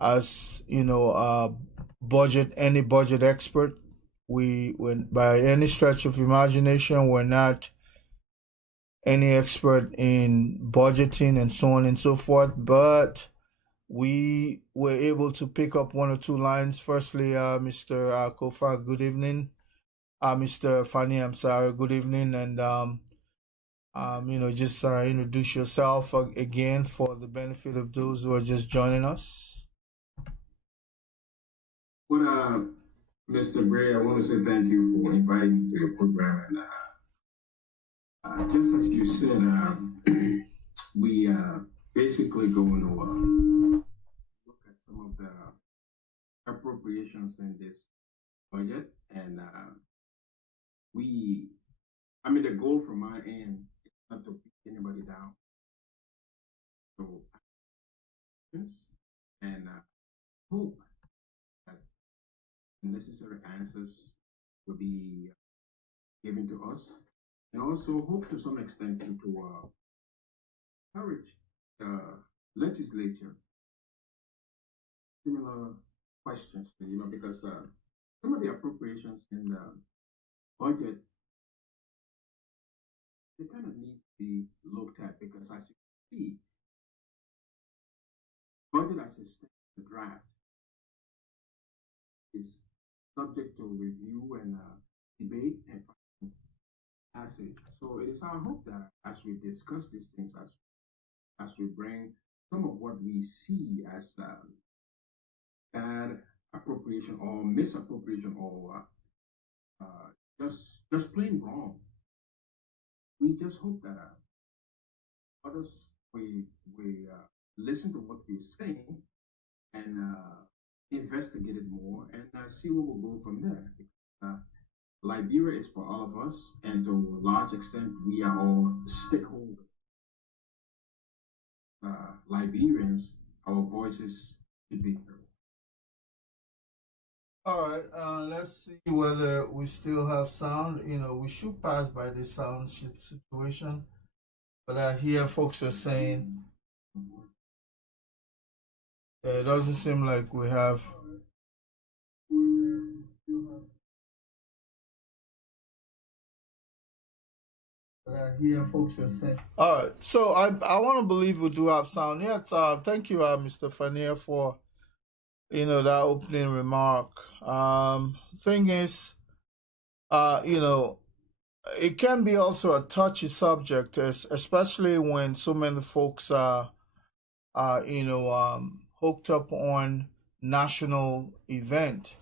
as any budget expert. When by any stretch of imagination, we're not any expert in budgeting and so on and so forth, but we were able to pick up one or two lines. Firstly, Mr. Kofa, good evening. Mr. Fyneah, I'm sorry, good evening, and just introduce yourself again for the benefit of those who are just joining us. Well, Mr. Gray, I want to say thank you for inviting me to your program. And just as you said, we basically going to look at some of the appropriations in this budget. And the goal from my end is not to beat anybody down. So, and hope that necessary answers will be given to us, and also hope to some extent to encourage the legislature similar questions, because some of the appropriations in the budget, they kind of need to be looked at, because as you see, budget as a draft is subject to review and debate and passage. So it is our hope that as we discuss these things, as we bring some of what we see as bad appropriation or misappropriation or just plain wrong, we just hope that others we listen to what we're saying and investigate it more and see where we'll go from there. Liberia is for all of us, and to a large extent, we are all stakeholders. Liberians, our voices should be heard. All right, let's see whether we still have sound. We should pass by the sound situation, but I hear folks are saying it doesn't seem like we have. But I hear folks are saying. All right, so I want to believe we do have sound. Yes, thank you, Mr. Fyneah, for that opening remark. Thing is, it can be also a touchy subject, especially when so many folks are, hooked up on national event.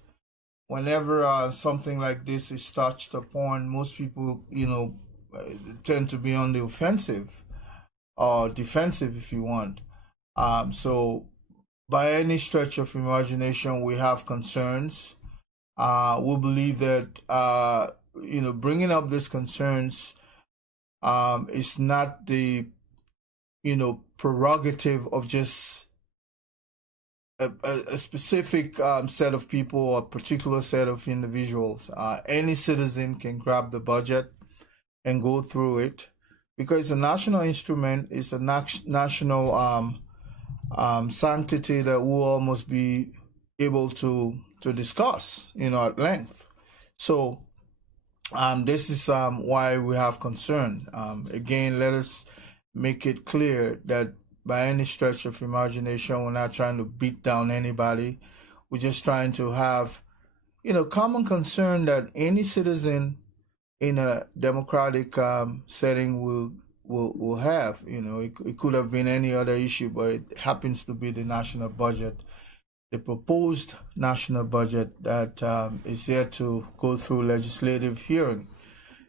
Whenever something like this is touched upon, most people, tend to be on the offensive or defensive, if you want. So, by any stretch of imagination, we have concerns. We believe that bringing up these concerns is not the prerogative of just a specific set of people or a particular set of individuals. Any citizen can grab the budget and go through it, because a national instrument is a national sanctity that we'll almost be able to discuss, at length. So this is why we have concern. Again, let us make it clear that by any stretch of imagination, we're not trying to beat down anybody. We're just trying to have, common concern that any citizen in a democratic setting will have. It could have been any other issue, but it happens to be the national budget, the proposed national budget that is yet to go through legislative hearing.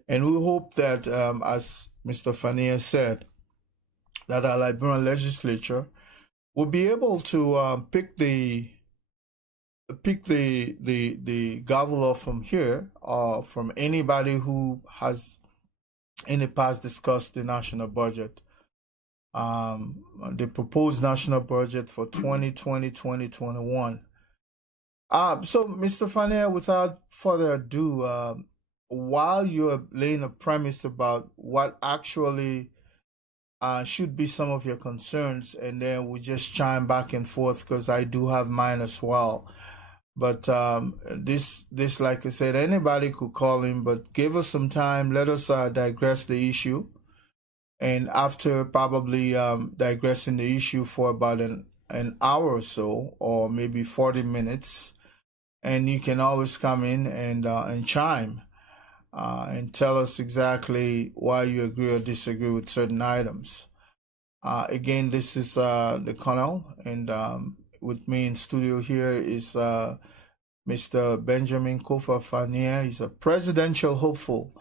And we hope that, as Mr. Fyneah said, that our Liberian legislature will be able to pick the gavel up from here, or from anybody who has in the past discussed the national budget, the proposed national budget for 2020-2021. So, Mr. Fyneah, without further ado, while you're laying a premise about what actually should be some of your concerns, and then we just chime back and forth because I do have mine as well. But this, like I said, anybody could call in, but give us some time. Let us digress the issue, and after probably digressing the issue for about an hour or so, or maybe 40 minutes, and you can always come in and chime and tell us exactly why you agree or disagree with certain items. Again, this is the Colonel, and with me in studio here is Mr. Benjamin Kofa Fyneah. He's a presidential hopeful.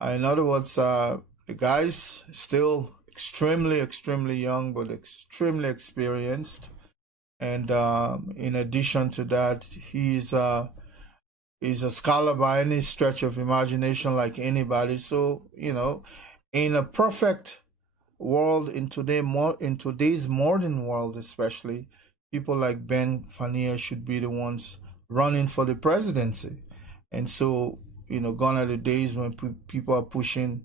In other words, the guy's still extremely, extremely young, but extremely experienced. And in addition to that, he's a scholar by any stretch of imagination, like anybody. So, in a perfect world, in today's modern world, especially, people like Ben Fyneah should be the ones running for the presidency. And so, gone are the days when people are pushing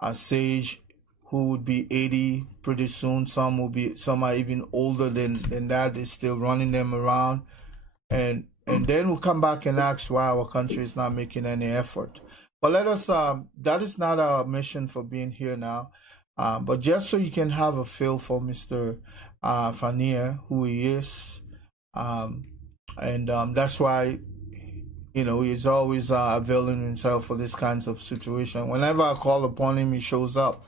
a sage who would be 80 pretty soon. Some are even older than that. They're still running them around, and then we'll come back and ask why our country is not making any effort. But let us. That is not our mission for being here now. But just so you can have a feel for Mr. Fyneah, who he is, um, and that's why he's always availing himself for this kinds of situation. Whenever I call upon him, he shows up.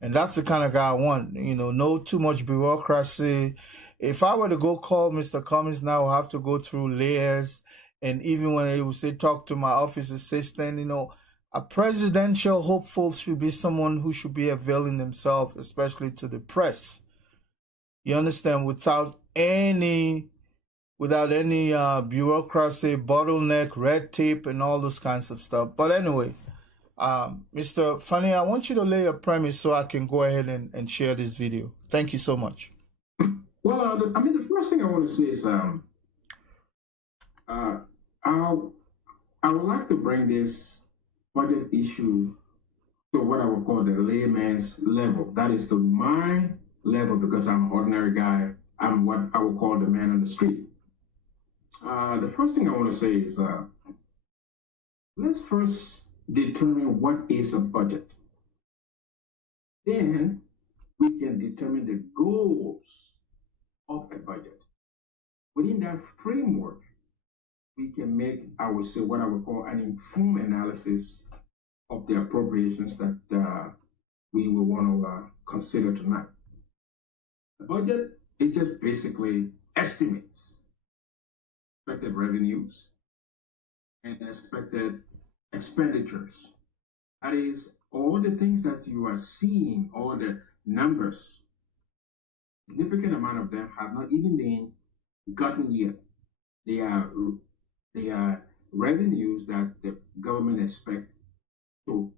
And that's the kind of guy I want. No too much bureaucracy. If I were to go call Mr. Cummings now, I'll have to go through layers. And even when I would say talk to my office assistant, a presidential hopeful should be someone who should be availing himself, especially to the press. You understand? Without any bureaucracy, bottleneck, red tape, and all those kinds of stuff. But anyway, Mr. Fyneah, I want you to lay a premise so I can go ahead and share this video. Thank you so much. Well, the first thing I want to say is I would like to bring this budget issue to what I would call the layman's level. That is to my level, because I'm an ordinary guy. I'm what I would call the man on the street. The first thing I want to say is let's first determine what is a budget. Then we can determine the goals of a budget. Within that framework, we can make, I would say, what I would call an informed analysis of the appropriations that we will want to consider tonight. The budget, it just basically estimates expected revenues and expected expenditures. That is, all the things that you are seeing, all the numbers, significant amount of them have not even been gotten yet. They are revenues that the government expect to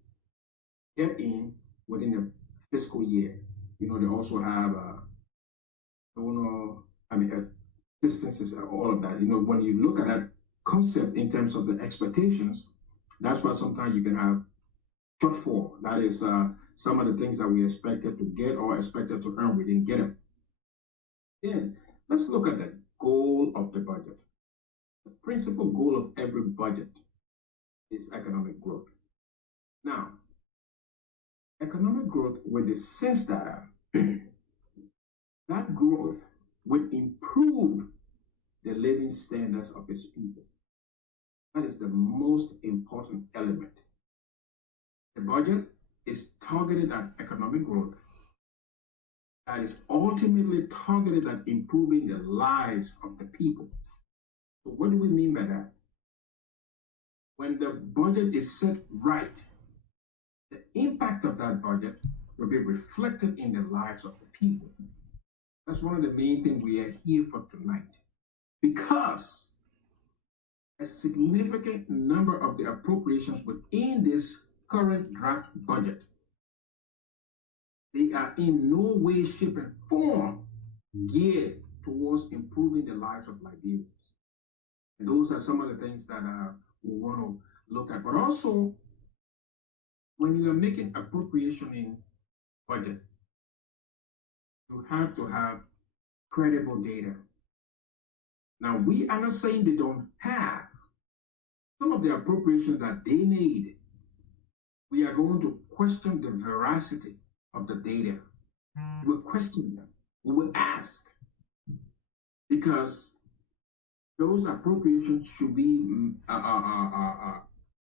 get in within a fiscal year. They also have donor, assistances, all of that. When you look at that concept in terms of the expectations, that's why sometimes you can have shortfall. That is some of the things that we expected to get or expected to earn, we didn't get them. Then let's look at the goal of the budget. The principal goal of every budget is economic growth. Now, economic growth with the sense that that growth would improve the living standards of its people. That is the most important element. The budget is targeted at economic growth that is ultimately targeted at improving the lives of the people. So what do we mean by that? When the budget is set right, the impact of that budget will be reflected in the lives of the people. That's one of the main things we are here for tonight. Because a significant number of the appropriations within this current draft budget, they are in no way, shape, and form geared towards improving the lives of Liberians. And those are some of the things that we want to look at. But also, when you are making appropriation in budget, You have to have credible data. Now, we are not saying they don't have some of the appropriations that they made. We are going to question the veracity of the data. We'll question them. We will ask because those appropriations should be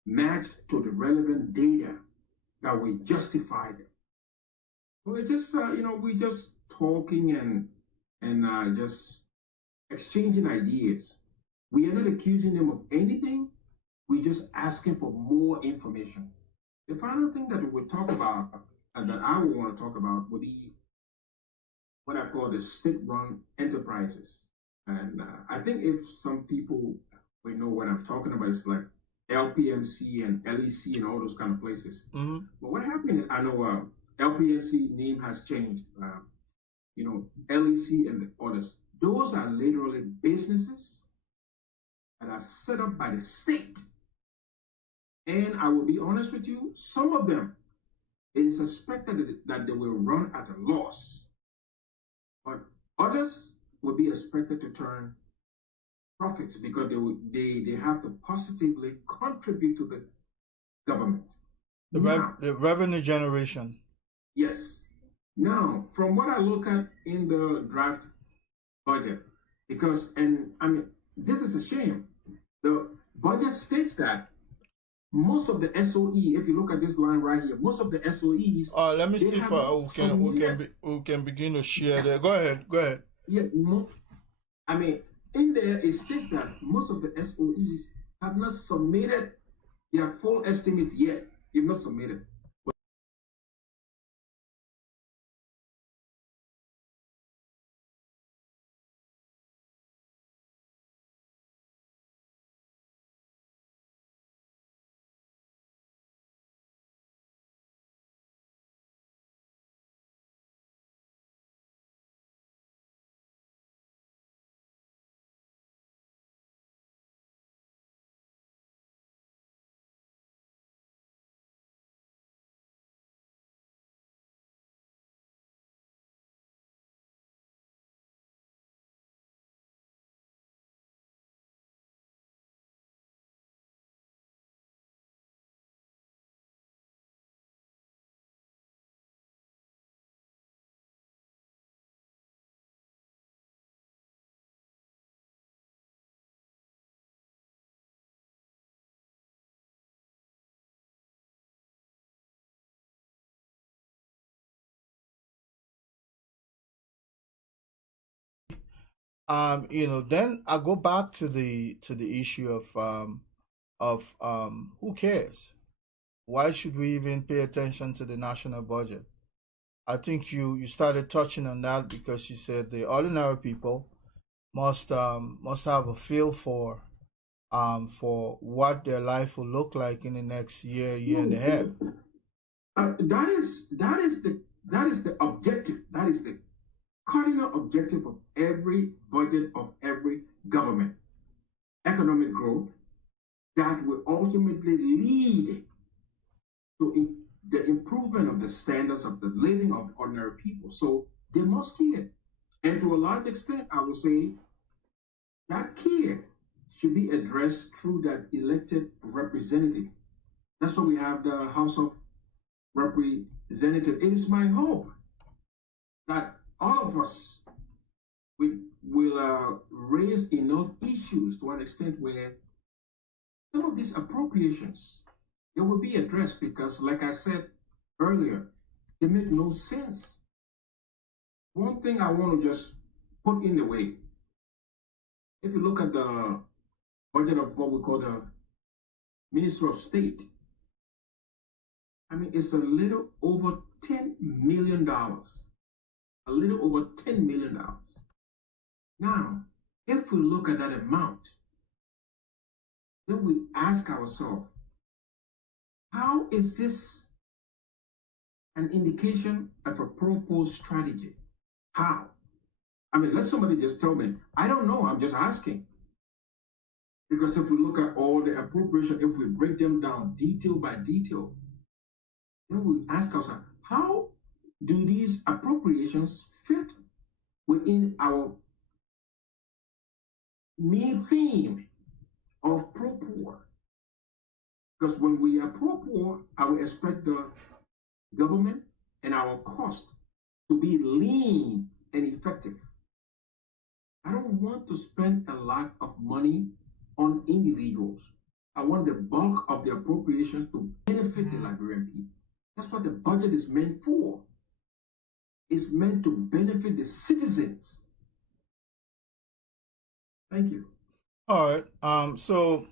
matched to the relevant data that will justify them. We're just, we're just talking and just exchanging ideas. We are not accusing them of anything. We're just asking for more information. The final thing that we will talk about, and that I would want to talk about, would be what I call the state-run enterprises. And I think if some people will know what I'm talking about, it's like LPMC and LEC and all those kind of places. Mm-hmm. But what happened, I know LPMC name has changed. LEC and the others. Those are literally businesses that are set up by the state. And I will be honest with you, some of them, it is expected that they will run at a loss. But others will be expected to turn profits because they have to positively contribute to the government. The revenue generation. Yes. Now, from what I look at in the draft budget, because, and I mean, this is a shame. The budget states that most of the SOE, if you look at this line right here, most of the SOEs. Let me see if we can begin to share there. Go ahead. Yeah, I mean, in there it states that most of the SOEs have not submitted their full estimate yet. They've not submitted. Then I go back to the issue of who cares? Why should we even pay attention to the national budget? I think you started touching on that because you said the ordinary people must have a feel for what their life will look like in the next year and a half. That is the objective. That is the cardinal objective of every budget of every government. Economic growth that will ultimately lead to the improvement of the standards of the living of ordinary people. So they must care. And to a large extent, I would say that care should be addressed through that elected representative. That's why we have the House of Representatives. It is my hope that all of us will raise enough issues to an extent where some of these appropriations they will be addressed because, like I said earlier, they make no sense. One thing I want to just put in the way, if you look at the budget of what we call the Minister of State, I mean, it's a little over $10 million. A little over $10 million. Now, if we look at that amount, then we ask ourselves, how is this an indication of a proposed strategy? How? I mean, let somebody just tell me. I don't know. I'm just asking. Because if we look at all the appropriation, if we break them down detail by detail, then we ask ourselves, how do these appropriations fit within our main theme of pro-poor. Because when we are pro-poor, I would expect the government and our cost to be lean and effective. I don't want to spend a lot of money on individuals. I want the bulk of the appropriations to benefit the Liberian people. That's what the budget is meant for. It's meant to benefit the citizens. Thank you. All right. So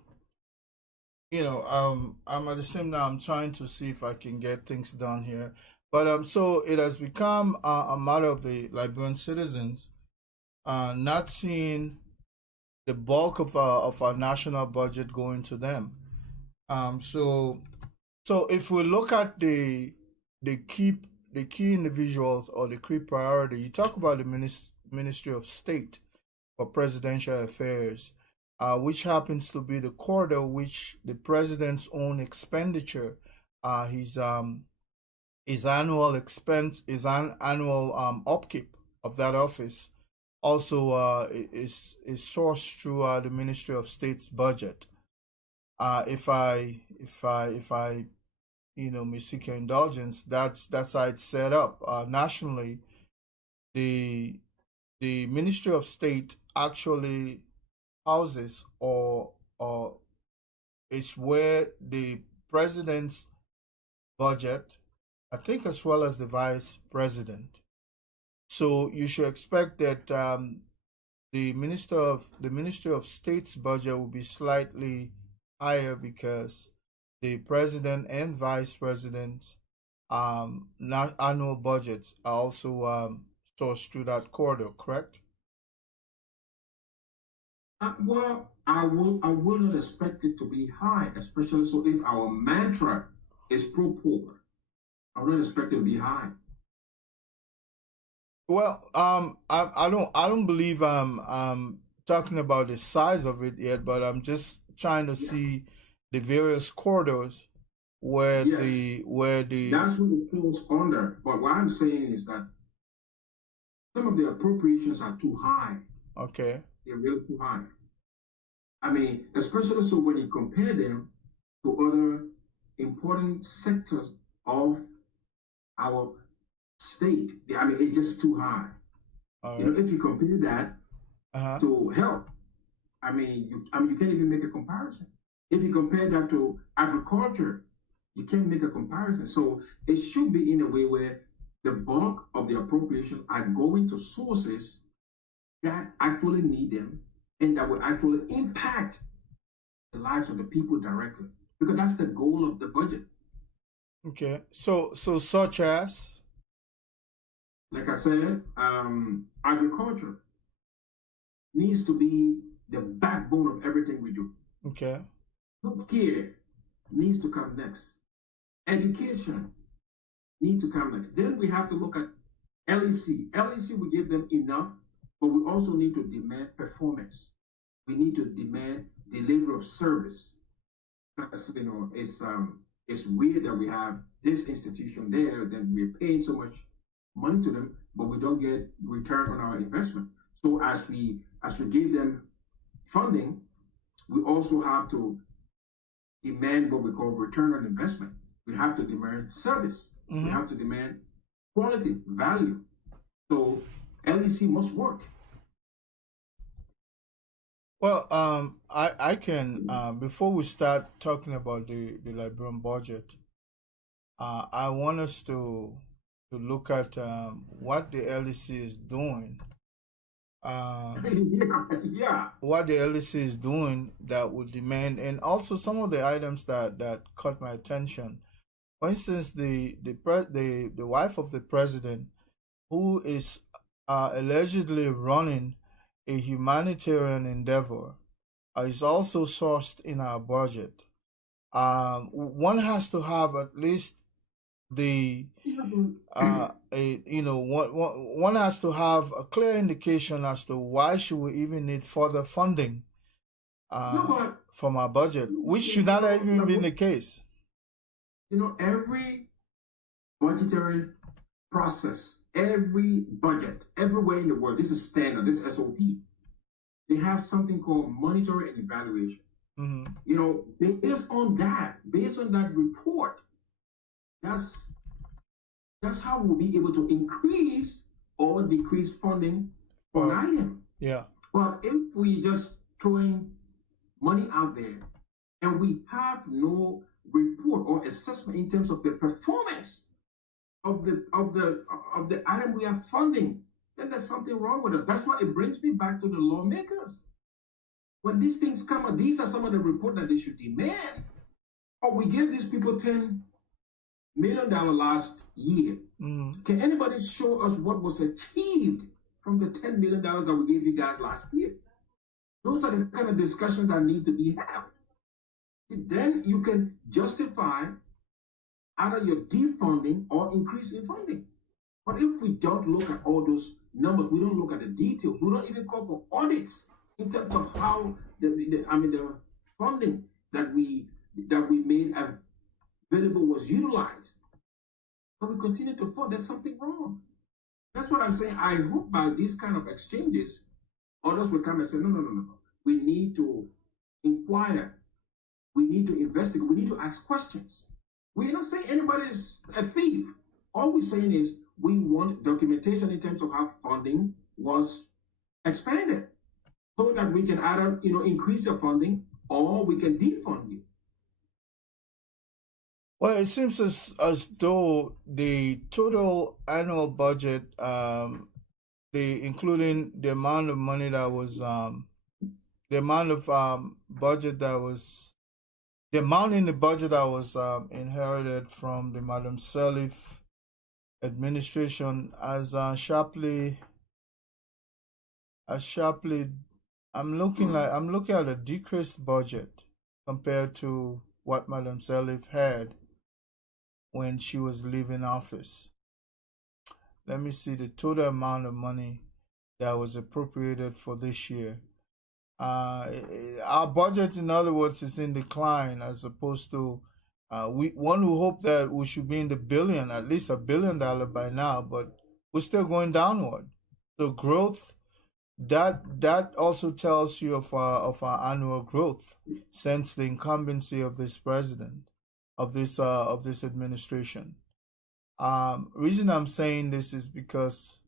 I'm at the same time I'm trying to see if I can get things done here. But so it has become a matter of the Liberian citizens not seeing the bulk of our national budget going to them. So if we look at the key individuals or the key priority, you talk about the Ministry of State for Presidential Affairs, which happens to be the corridor which the president's own expenditure, his annual expense, his annual upkeep of that office, also is sourced through the Ministry of State's budget. If I may seek your indulgence, that's how it's set up nationally. The Ministry of State actually houses or is where the president's budget, I think, as well as the vice president. So you should expect that the Ministry of State's budget will be slightly higher because the president and vice president's annual budgets are also sourced through that corridor, correct? Well, I will not expect it to be high, especially so if our mantra is pro-poor. I will not expect it to be high. Well, I don't believe I'm talking about the size of it yet, but I'm just trying to see the various corridors where Yes, the that's what it falls under. But what I'm saying is that some of the appropriations are too high. Okay. They're really too high. I mean, especially so when you compare them to other important sectors of our state. I mean, it's just too high. All You right. know, if you compare that Uh-huh. to health, you can't even make a comparison. If you compare that to agriculture, you can't make a comparison. So it should be in a way where the bulk of the appropriation are going to sources that actually need them and that will actually impact the lives of the people directly. Because that's the goal of the budget. Okay. So such as Like I said, agriculture needs to be the backbone of everything we do. okay. Healthcare needs to come next. Education needs to come next. Then we have to look at LEC. LEC, we give them enough, but we also need to demand performance. We need to demand delivery of service. Because it's weird that we have this institution there, then we're paying so much money to them, but we don't get return on our investment. So as we give them funding, we also have to demand what we call return on investment. We have to demand service. Mm-hmm. We have to demand quality, value. So LEC must work. Well, I can before we start talking about the Liberian budget, I want us to look at what the LEC is doing. Yeah. What the LEC is doing that would demand, and also some of the items that caught my attention. For instance, the wife of the president, who is allegedly running a humanitarian endeavor, is also sourced in our budget. One has to have at least the one has to have a clear indication as to why should we even need further funding from our budget, which should not have even been the case. Every budgetary process every budget, everywhere in the world, this is standard, this is SOP. They have something called monitoring and evaluation. Based on that report, that's how we'll be able to increase or decrease funding for an item. Yeah. But if we just throwing money out there and we have no report or assessment in terms of the performance of the item we are funding, then there's something wrong with us. That's why it brings me back to the lawmakers. When these things come up, these are some of the reports that they should demand. Or we give these people $10 million last year. Can anybody show us what was achieved from the $10 million that we gave you guys last year? Those are the kind of discussions that need to be had. Then you can justify either your defunding or increase in funding. But if we don't look at all those numbers, we don't look at the details, we don't even call for audits in terms of how the funding that we made available was utilized. But we continue to fund, there's something wrong. That's what I'm saying. I hope by these kind of exchanges, others will come and say, no. We need to inquire. We need to investigate. We need to ask questions. We're not saying anybody is a thief. All we're saying is we want documentation in terms of how funding was expanded so that we can either, increase your funding or we can defund you. Well, it seems as though the total annual budget, including the amount of money that was, the amount of budget that was, the amount in the budget that was inherited from the Madam Sirleaf administration, as sharply, I'm looking at a decreased budget compared to what Madam Sirleaf had when she was leaving office. Let me see the total amount of money that was appropriated for this year. Our budget, in other words, is in decline as opposed to one would hope that we should be in the billion, at least $1 billion by now, but we're still going downward. So growth, that also tells you of our annual growth since the incumbency of this president, of this administration. Reason I'm saying this is because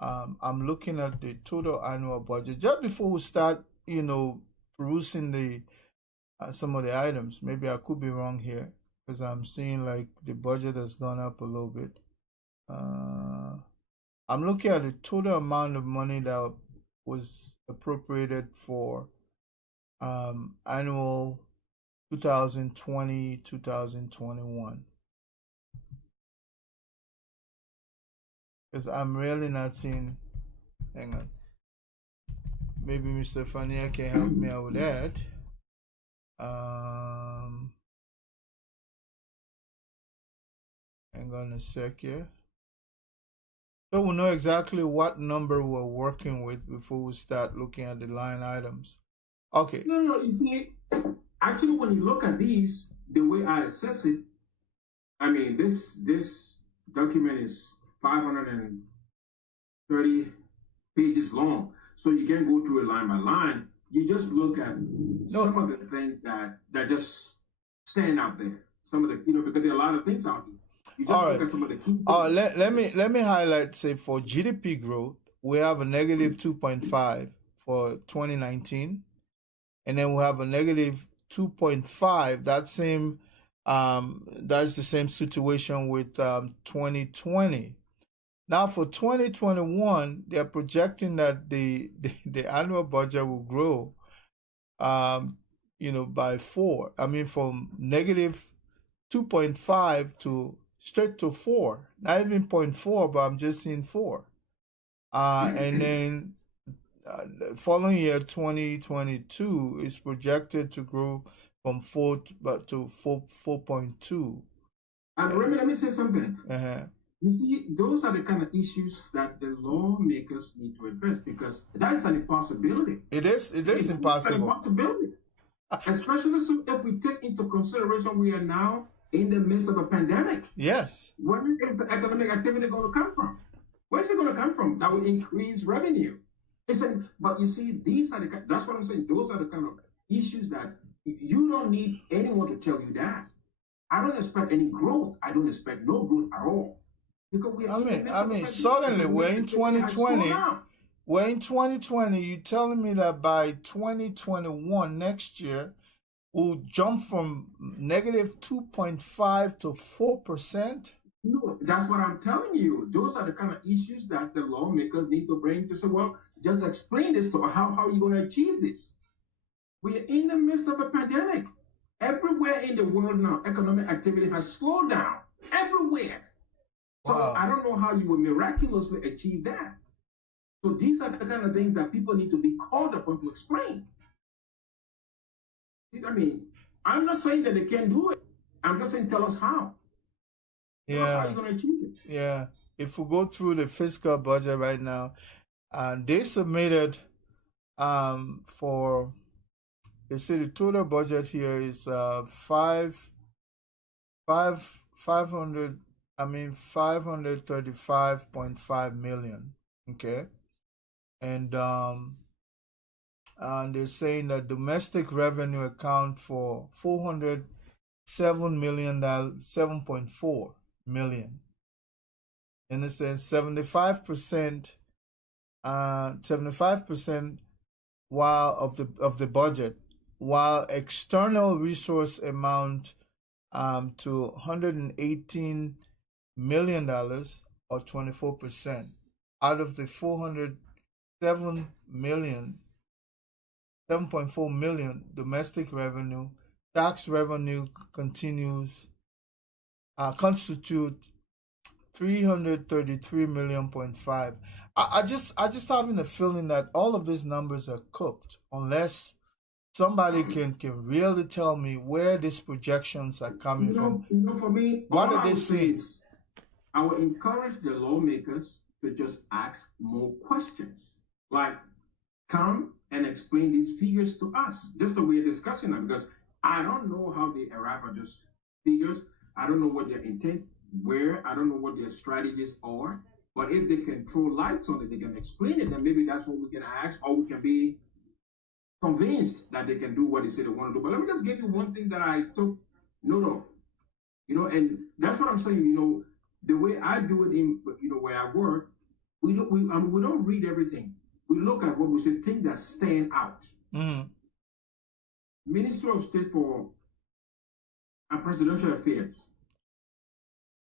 I'm looking at the total annual budget just before we start, perusing the some of the items. Maybe I could be wrong here because I'm seeing like the budget has gone up a little bit. I'm looking at the total amount of money that was appropriated for annual 2020-2021. Because I'm really not seeing. Hang on. Maybe Mr. Fyneah can help me out with that. Hang on a sec here. So we know exactly what number we're working with before we start looking at the line items. Okay. No, you see, actually, when you look at these, the way I assess it, I mean, this document is 530 pages long, so you can't go through it line by line. You just look at some of the things that just stand out there. Some of the, because there are a lot of things out there. You just look at some of the key things. Let me highlight, say, for GDP growth, we have a negative 2.5 for 2019, and then we have a negative 2.5. That's the same situation with 2020. Now for 2021, they're projecting that the annual budget will grow, by 4. I mean, from negative 2.5 to straight to 4. Not even 0.4, but I'm just seeing 4. And then following year 2022 is projected to grow from 4 to 4.2. And let me say something. You see, those are the kind of issues that the lawmakers need to address because that's an impossibility. It is impossible. An impossibility. Especially so if we take into consideration we are now in the midst of a pandemic. Yes. Where is the economic activity going to come from? Where's it going to come from that will increase revenue? But you see, that's what I'm saying. Those are the kind of issues that you don't need anyone to tell you that. I don't expect any growth. I don't expect no growth at all. Because suddenly we're in 2020. We're in 2020. You're telling me that by 2021, next year, we'll jump from negative 2.5 to 4%? No, that's what I'm telling you. Those are the kind of issues that the lawmakers need to bring to say, well, just explain this to how are you going to achieve this? We're in the midst of a pandemic. Everywhere in the world now, economic activity has slowed down. Everywhere. So Wow. I don't know how you will miraculously achieve that. So these are the kind of things that people need to be called upon to explain. I mean, I'm not saying that they can't do it. I'm just saying tell us how. Yeah. Tell us how you're going to achieve it. Yeah. If we go through the fiscal budget right now, they submitted for, they say the total budget here is 535.5 million. Okay. And they're saying that domestic revenue account for 7.4 million. And it says 75% while of the budget, while external resource amount to $118 million or 24% out of the 7.4 million domestic revenue. Tax revenue constitute 333 million.5. I just having a feeling that all of these numbers are cooked unless somebody can really tell me where these projections are coming from. For me, what do they say? I would encourage the lawmakers to just ask more questions. Like, come and explain these figures to us, just the way we're discussing them, because I don't know how they arrive at those figures. I don't know what their intent were. I don't know what their strategies are. But if they can throw lights on it, they can explain it, then maybe that's what we can ask, or we can be convinced that they can do what they say they want to do. But let me just give you one thing that I took note of. And that's what I'm saying. The way I do it in where I work, we don't read everything. We look at what we say, things that stand out. Mm-hmm. Minister of State for Presidential Affairs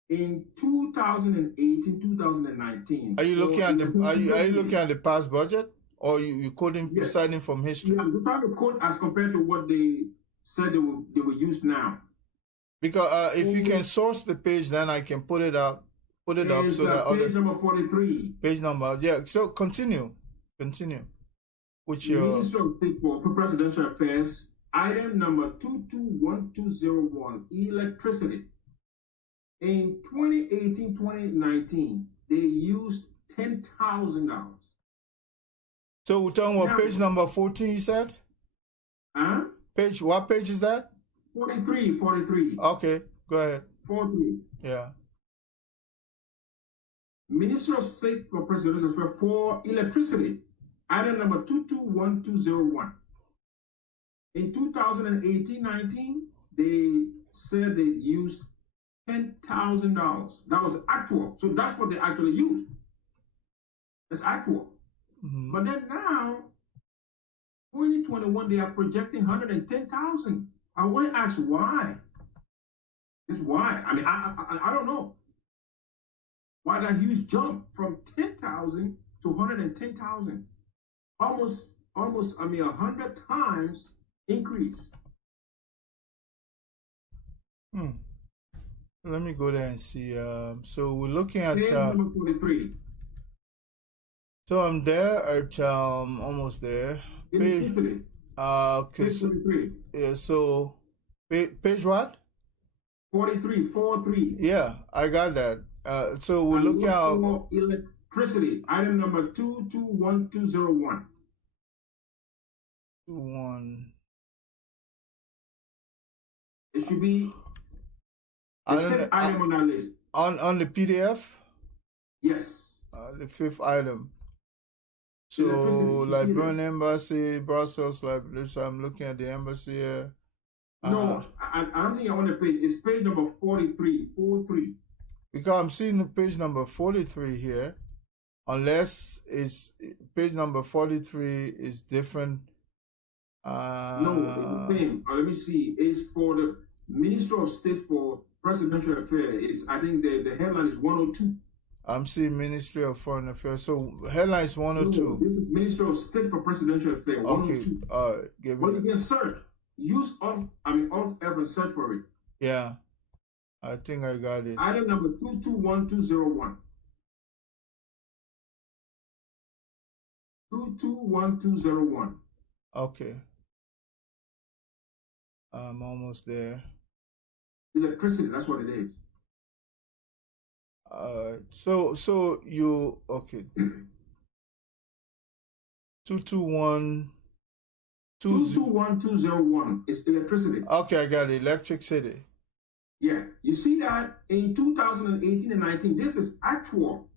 in 2018, 2019. Are you looking at the past budget, or you quoting citing from history? Yeah, I'm trying to quote as compared to what they said they will use now. Because if you can source the page, then I can put it up so that page number 43. Page number, yeah. So continue. With your Minister of State for Presidential Affairs, item number 221201, electricity. In 2018-2019, they used $10,000. So we're talking about page number 14, you said? Huh? What page is that? 43. Okay, go ahead. 43. Yeah. Minister of State for Presidential Affairs for electricity, item number 221201. In 2018-19, they said they used $10,000. That was actual. So that's what they actually used. That's actual. Mm-hmm. But then now, 2021, they are projecting 110,000. I want to ask why. Just why? I mean, I don't know. Why that huge jump from 10,000 to 110,000? Almost, 100 times increase. Let me go there and see. So we're looking at number 43. So I'm there at almost there. Page, okay. Page 43. Yeah. So page what? 43. Yeah, I got that. So we're looking at electricity. Item number 221201. It should be I The don't fifth know, item on that list. on the PDF, Yes. the fifth item. Electricity. So You see that? Liberian embassy, Brussels, like this. I'm looking at the embassy here. No, I don't think you're on the page. It's page number 43. 43. Because I'm seeing the page number 43 here. Unless it's page number 43 is different. No, it's the same. Let me see. It's for the Minister of State for Presidential Affairs. It's, I think the headline is 102. I'm seeing Ministry of Foreign Affairs. So headline is 102. No, this is Minister of State for Presidential Affairs. Okay. 102. Give But me. you can search. Use Alt F and search for it. Yeah, I think I got it. Item number 221201. 221201. Okay. I'm almost there. Electricity, that's what it is. So you okay? 221 221201 is electricity. Okay, I got it. Electric City. Yeah, you see that in 2018 and 19, this is actual.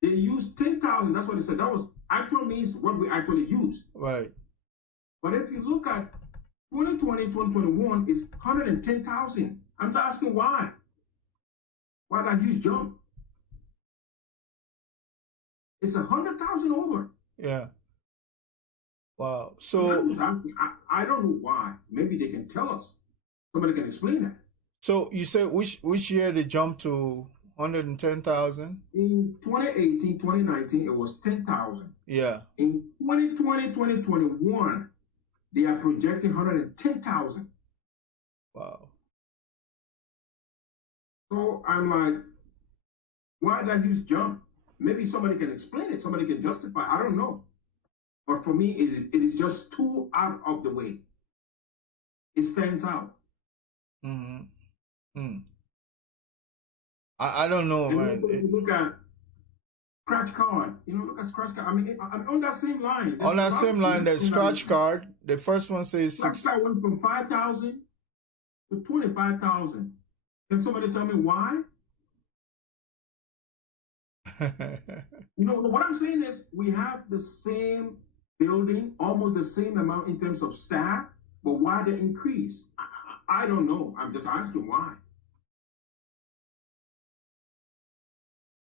They used 10,000. That's what they said. That was actual means what we actually use. Right. But if you look at 2020, 2021 is 110,000. I'm asking why. Why that huge jump? It's 100,000 over. Yeah. Wow. So I don't know why. Maybe they can tell us. Somebody can explain that. So you said which year they jumped to 110,000? In 2018, 2019, it was 10,000. Yeah. In 2020, 2021, they are projecting 110,000. Wow. So I'm like, why that huge jump? Maybe somebody can explain it. Somebody can justify. I don't know. But for me, it is just too out of the way. It stands out. Mm-hmm. I don't know, and man. Look at scratch card. Look at scratch card. I mean, on that same line. On that same line, there's scratch card. The first one says scratch card went from 5,000 to 25,000. Can somebody tell me why? What I'm saying is we have the same building, almost the same amount in terms of staff, but why the increase? I don't know. I'm just asking why.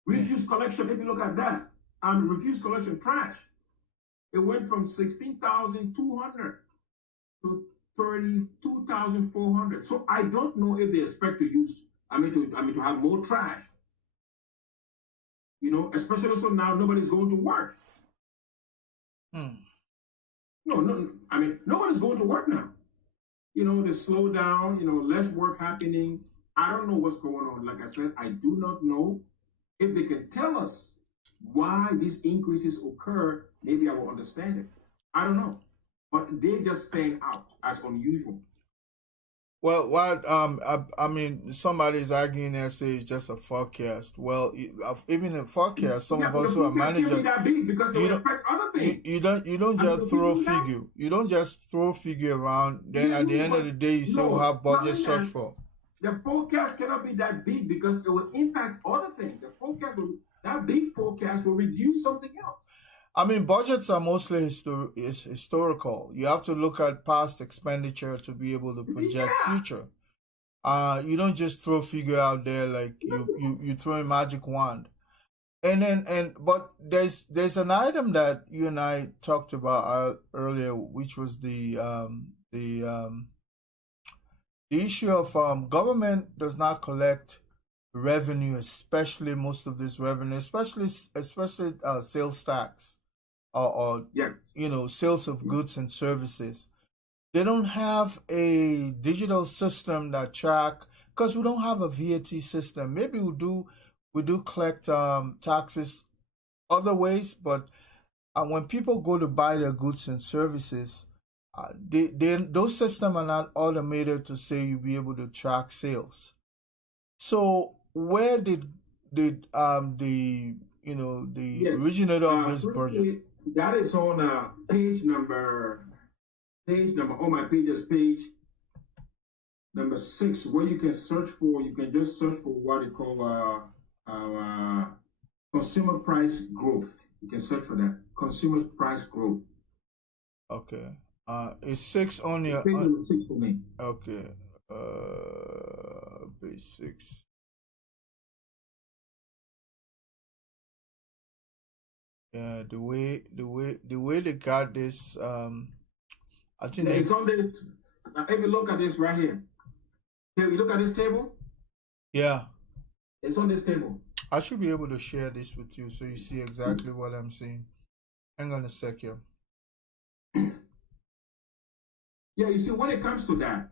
Refuse collection, if you look at that, refuse collection trash, it went from 16,200 to 32,400. So I don't know if they expect to use, to have more trash. Especially so now nobody's going to work. No, nobody's going to work now. They slow down, less work happening. I don't know what's going on. Like I said, I do not know. If they can tell us why these increases occur, maybe I will understand it. I don't know. But they just stand out as unusual. Well, somebody's arguing that say it's just a forecast. Well, even a forecast, some of us who are managers, that big because they affect other things. You don't just throw figure. You don't just throw figure around. Then at the end of the day, you say we'll have budget search for. The forecast cannot be that big because it will impact other things. That big forecast will reduce something else. Budgets are mostly historical. You have to look at past expenditure to be able to project future. You don't just throw figure out there like you throw a magic wand. But there's an item that you and I talked about earlier, which was the issue of government does not collect revenue, especially most of this revenue, especially sales tax or yes. Sales of goods and services. They don't have a digital system that track, because we don't have a VAT system. Maybe we do collect taxes other ways, but when people go to buy their goods and services, those systems are not automated to say you'll be able to track sales. So where did the originator of this budget? That is on page number on my pages, page Number 6, where you can search for, you can just search for what they call consumer price growth. You can search for that. Consumer price growth. Okay. Is 6 on your Page number 6 for me. okay. Page 6. Yeah, the way they got this, I think Yeah, it's on this. Now, if you look at this right here, can you look at this table? yeah, It's on this table. I should be able to share this with you so you see exactly what I'm saying. Hang on a sec here. Yeah, you see, when it comes to that,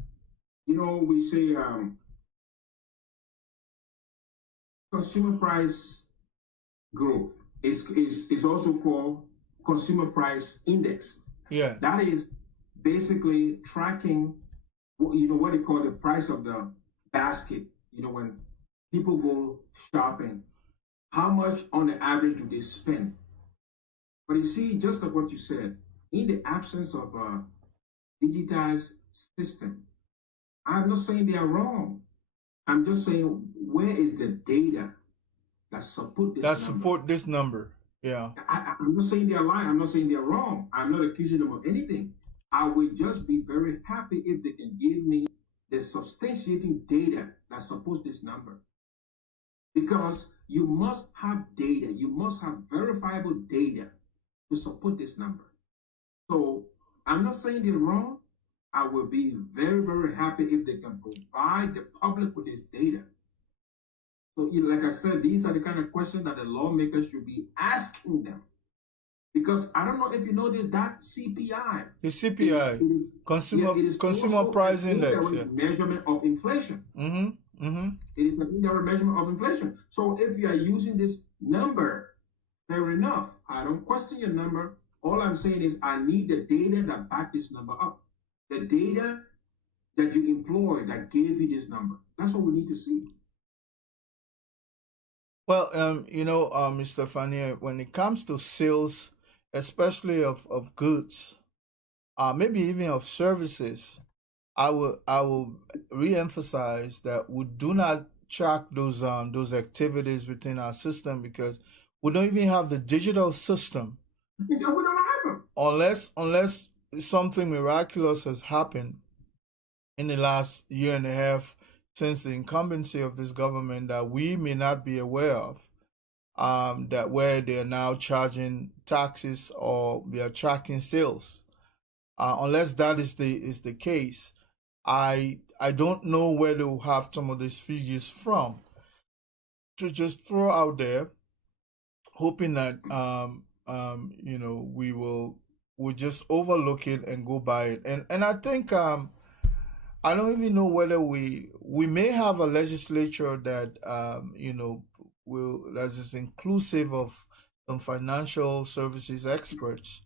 we say consumer price growth is also called consumer price index. Yeah. That is basically tracking, what they call the price of the basket. When people go shopping, how much on the average do they spend? But you see, just like what you said, in the absence of a digitized system, I'm not saying they are wrong. I'm just saying, where is the data that support this number? Support this number. Yeah. I'm not saying they're lying. I'm not saying they're wrong. I'm not accusing them of anything. I would just be very happy if they can give me the substantiating data that supports this number. Because you must have data. You must have verifiable data to support this number. So I'm not saying they're wrong. I will be very, very happy if they can provide the public with this data. So, like I said, these are the kind of questions that the lawmakers should be asking them. Because I don't know if you know this, that CPI. The CPI, consumer price index, yeah. Measurement of inflation. Mm-hmm. Mm-hmm. It is an indirect measurement of inflation. So if you are using this number, fair enough. I don't question your number. All I'm saying is I need the data that back this number up. The data that you employed that gave you this number. That's what we need to see. Well, Mr. Fyneah, when it comes to sales, especially of goods, maybe even of services, I will re-emphasize that we do not track those activities within our system because we don't even have the digital system. We don't have them. Unless something miraculous has happened in the last year and a half since the incumbency of this government that we may not be aware of, that where they are now charging taxes or they are tracking sales. Unless that is the case, I don't know where to have some of these figures from to just throw out there, hoping that we'll just overlook it and go by it. And I think I don't even know whether we may have a legislature that that is inclusive of some financial services experts.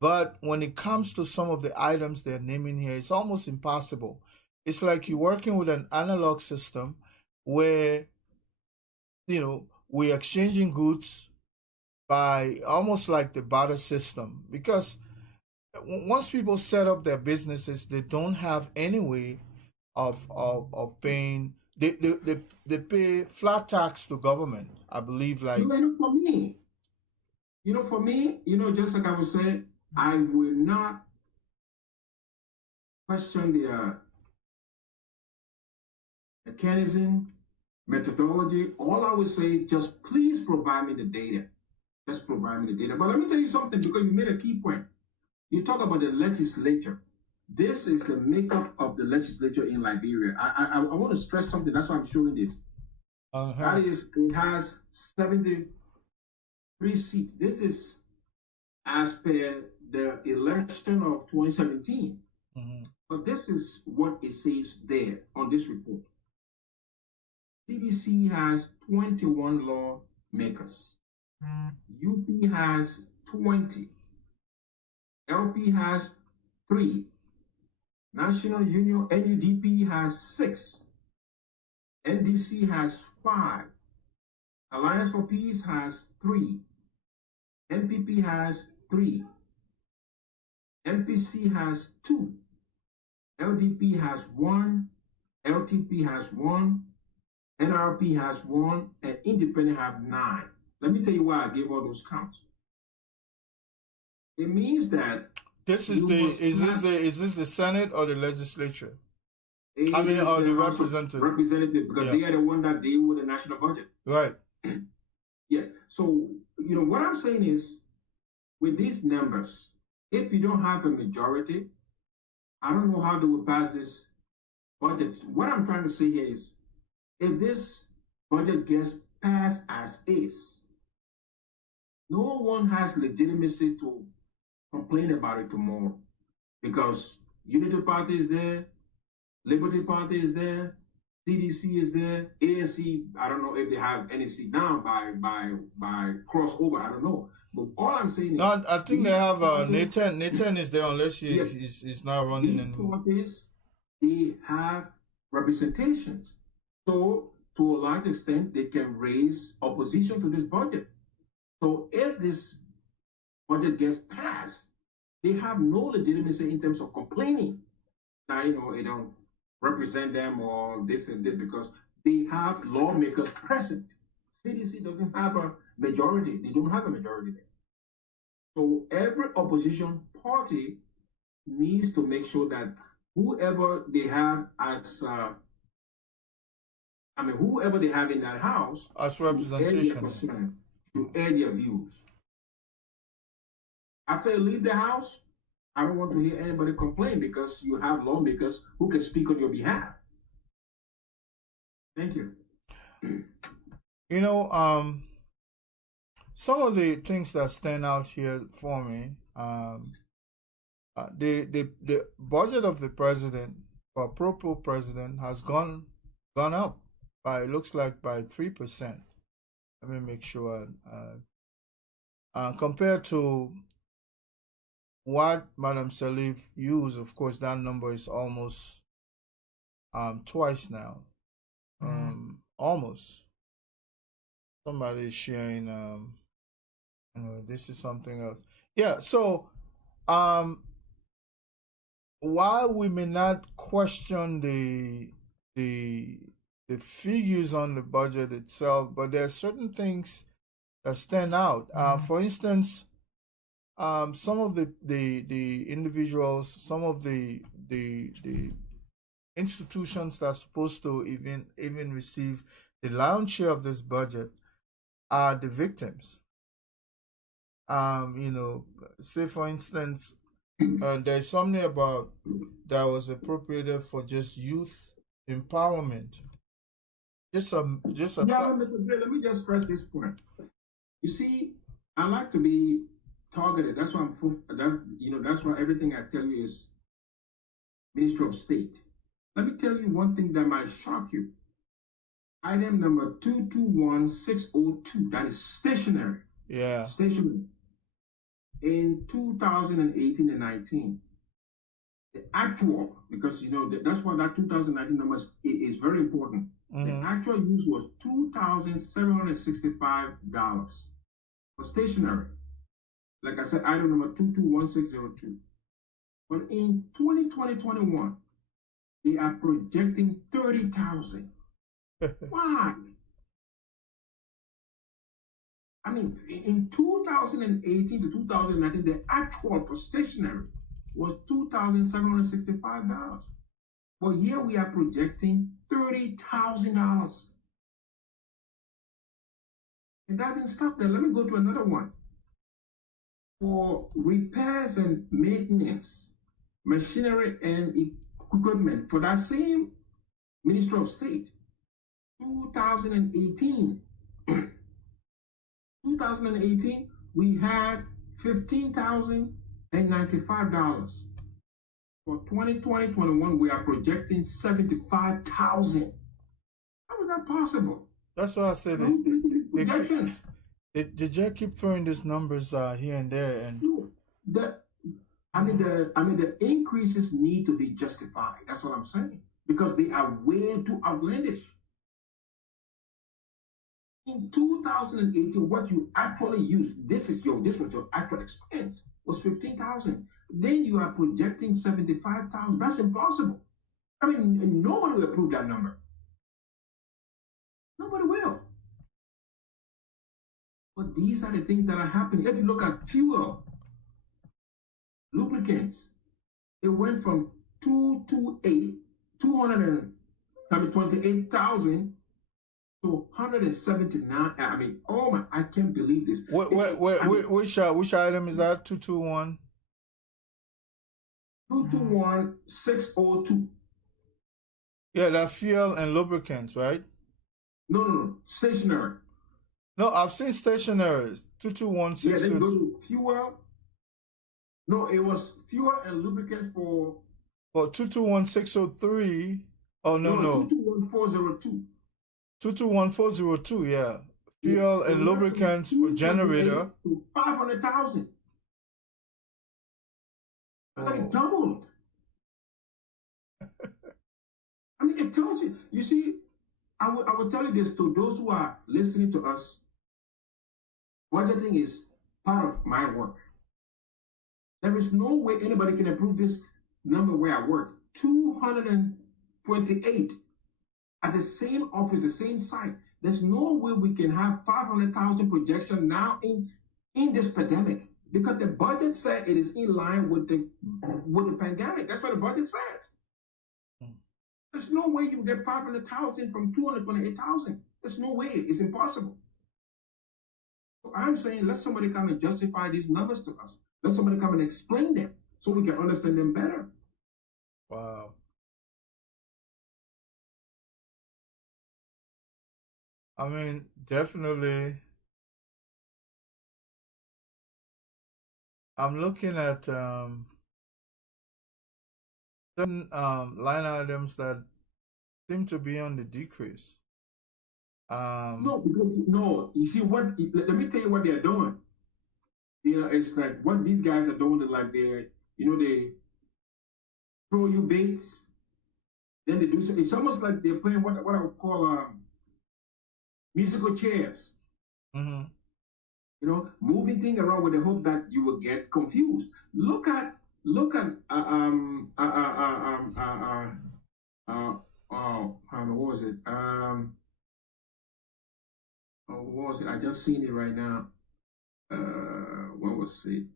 But when it comes to some of the items they're naming here, it's almost impossible. It's like you're working with an analog system where we're exchanging goods by almost like the barter system, because once people set up their businesses, they don't have any way of paying. They pay flat tax to government. I believe, like for me, just like I was saying, I will not question the mechanism, methodology. All I would say, just please provide me the data. Just provide me the data. But let me tell you something, because you made a key point. You talk about the legislature. This is the makeup of the legislature in Liberia. I want to stress something. That's why I'm showing this. That is, it has 73 seats. This is as per the election of 2017. Mm-hmm. But this is what it says there on this report. CDC has 21 lawmakers. UP has 20. LP has 3. National Union NUDP has 6. NDC has 5. Alliance for Peace has 3. NPP has 3. MPC has 2. LDP has 1. LTP has 1, NRP has 1, and independent have 9. Let me tell you why I gave all those counts. It means that This is is this the Senate or the legislature? I mean, or the representative. Representative, because they are the one that deal with the national budget. Right. Yeah. So, what I'm saying is, with these numbers, if you don't have a majority, I don't know how they will pass this budget. What I'm trying to say here is, if this budget gets passed as is, no one has legitimacy to complain about it tomorrow, because Unity Party is there, Liberty Party is there, CDC is there, ANC. I don't know if they have any seat now by crossover. I don't know. But all I'm saying is, no, I think they have Nathan. Nathan is there unless he's not running anymore. Parties, they have representations, so to a large extent they can raise opposition to this budget. So if this budget gets passed, they have no legitimacy in terms of complaining. Now, it don't represent them or this and that, because they have lawmakers present. CDC doesn't have a majority. They don't have a majority there. So every opposition party needs to make sure that whoever they have as, whoever they have in that house as representation to air their views. After they leave the house, I don't want to hear anybody complain, because you have lawmakers who can speak on your behalf. Thank you. Some of the things that stand out here for me, the budget of the president, or pro president, has gone up by, it looks like, by 3%. Let me make sure. Compared to what Madam Salif used, of course, that number is almost twice now. Almost. Somebody is sharing. This is something else. Yeah. So, while we may not question the figures on the budget itself, but there are certain things that stand out. For instance, some of the individuals, some of the institutions that are supposed to even receive the lion's share of this budget are the victims. Say for instance, there's something about that was appropriated for just youth empowerment. Let me just stress this point. You see, I like to be targeted. That's why that's why everything I tell you is Ministry of State. Let me tell you one thing that might shock you. Item number 221602, that is stationary. Yeah. Stationary. In 2018 and 19, the actual, because that's why that 2019 number is very important. The actual use was $2,765 for stationary. Like I said, item number 221602. But in 2020-21, they are projecting 30,000. Why? I mean, in 2018 to 2019, the actual for stationary was $2,765. But here we are projecting $30,000. It doesn't stop there. Let me go to another one. For repairs and maintenance, machinery and equipment, for that same Ministry of State, 2018, we had $15,095. For 2020-21, we are projecting 75,000. How is that possible? That's what I said. They just keep throwing these numbers here and there, and the increases need to be justified. That's what I'm saying, because they are way too outlandish. In 2018, what you actually used, this was your actual expense, was 15,000. Then you are projecting 75,000. That's impossible. I mean, nobody will approve that number. Nobody will. But these are the things that are happening. If you look at fuel, lubricants, it went from 228, 228,000 to 179. I mean, oh my, I can't believe this. Which item is that? 221? 221,602. Yeah, that fuel and lubricants, right? No. Stationary. No, I've seen stationaries. 221,602. Yeah, then go to fuel. No, it was fuel and lubricants for. Well, 221,603. Oh, no. 221,402. 221,402, yeah. Fuel and lubricants for generator. 500,000. Like doubled. I mean, it tells you. You see, I will tell you this to those who are listening to us. Budgeting is part of my work. There is no way anybody can approve this number where I work. 228 at the same office, the same site. There's no way we can have 500,000 projection now in this pandemic, because the budget said it is in line with the pandemic. That's what the budget says. There's no way you get 500,000 from 228,000. There's no way. It's impossible. So I'm saying, let somebody come and justify these numbers to us. Let somebody come and explain them so we can understand them better. Wow. I mean, definitely. I'm looking at certain line items that seem to be on the decrease. No, you see what? Let me tell you what they're doing. You know, it's like what these guys are doing. Like they throw you baits, then they do. It's almost like they're playing what I would call musical chairs. Mm-hmm. You know, moving things around with the hope that you will get confused. Look at what was it? What was it? I just seen it right now. What was it?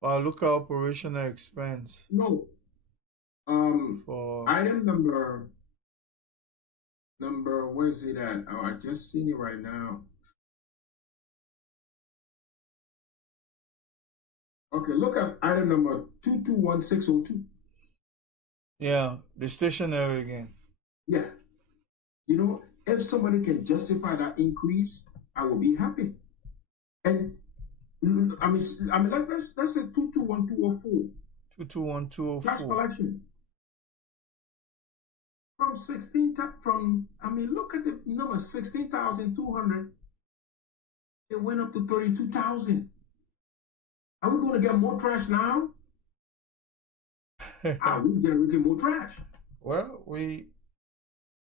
Wow, look at operational expense. No. For Item number, where is it at? Oh, I just seen it right now. Okay, look at item number 221,602. Yeah, the stationary again. Yeah. You know, if somebody can justify that increase, I will be happy. And I mean, let's say 221,204. 221,204. Tax collection from 16 from I mean, look at the number 16,200. It went up to 32,000. Are we going to get more trash now? Are we generating more trash? Well, we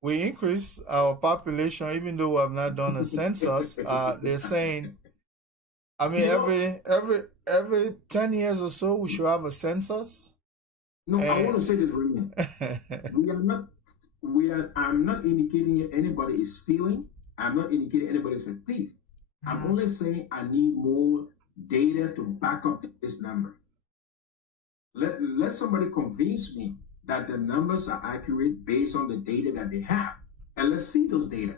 increase our population, even though we have not done a census. They're saying, I mean, every 10 years or so, we should have a census. No, I want to say this, Raymond. I'm not indicating anybody is stealing. I'm not indicating anybody is a thief. I'm only saying I need more data to back up this number. Let somebody convince me that the numbers are accurate based on the data that they have, and let's see those data.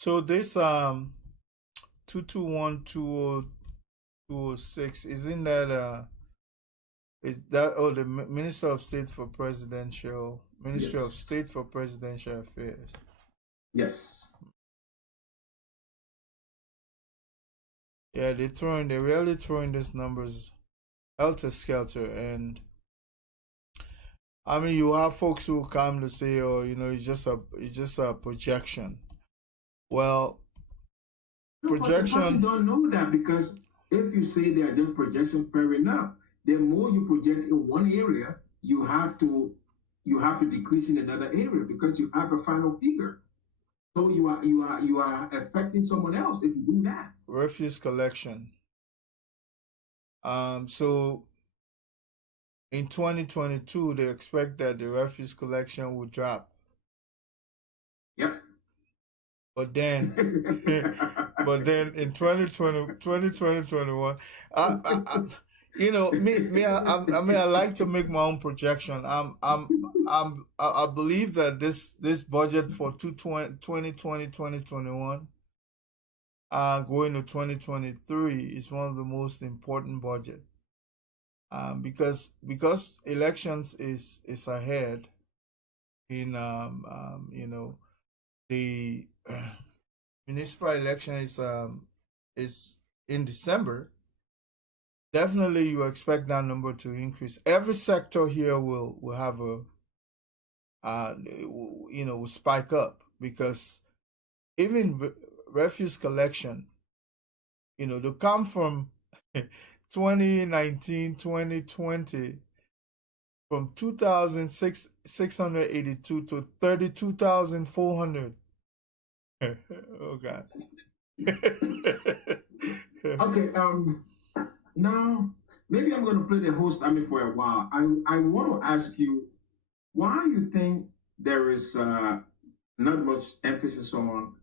So this 221,206, isn't that is that the Minister of State for Presidential Ministry of State for Presidential Affairs? Yes. Yeah, they're really throwing these numbers helter skelter, and I mean, you have folks who come to say, "Oh, you know, it's just a projection." Well, projection. But the don't know that, because if you say they are just projections, fair enough. The more you project in one area, you have to decrease in another area because you have a final figure. So you are affecting someone else if you do that. Refuse collection. So In 2022, they expect that the refuse collection will drop. Yep. But then, but then in 2021, I I mean, I like to make my own projection. I believe that this budget for 2021 going to 2023 is one of the most important budget. Because elections is ahead in the municipal election is in December. Definitely, you expect that number to increase. Every sector here will have a will spike up because even refuse collection, to come from 2019, 2020, from 2,682 to 32,400. Oh God. Okay. Now maybe I'm going to play the host. I mean, for a while. I want to ask you why you think there is not much emphasis on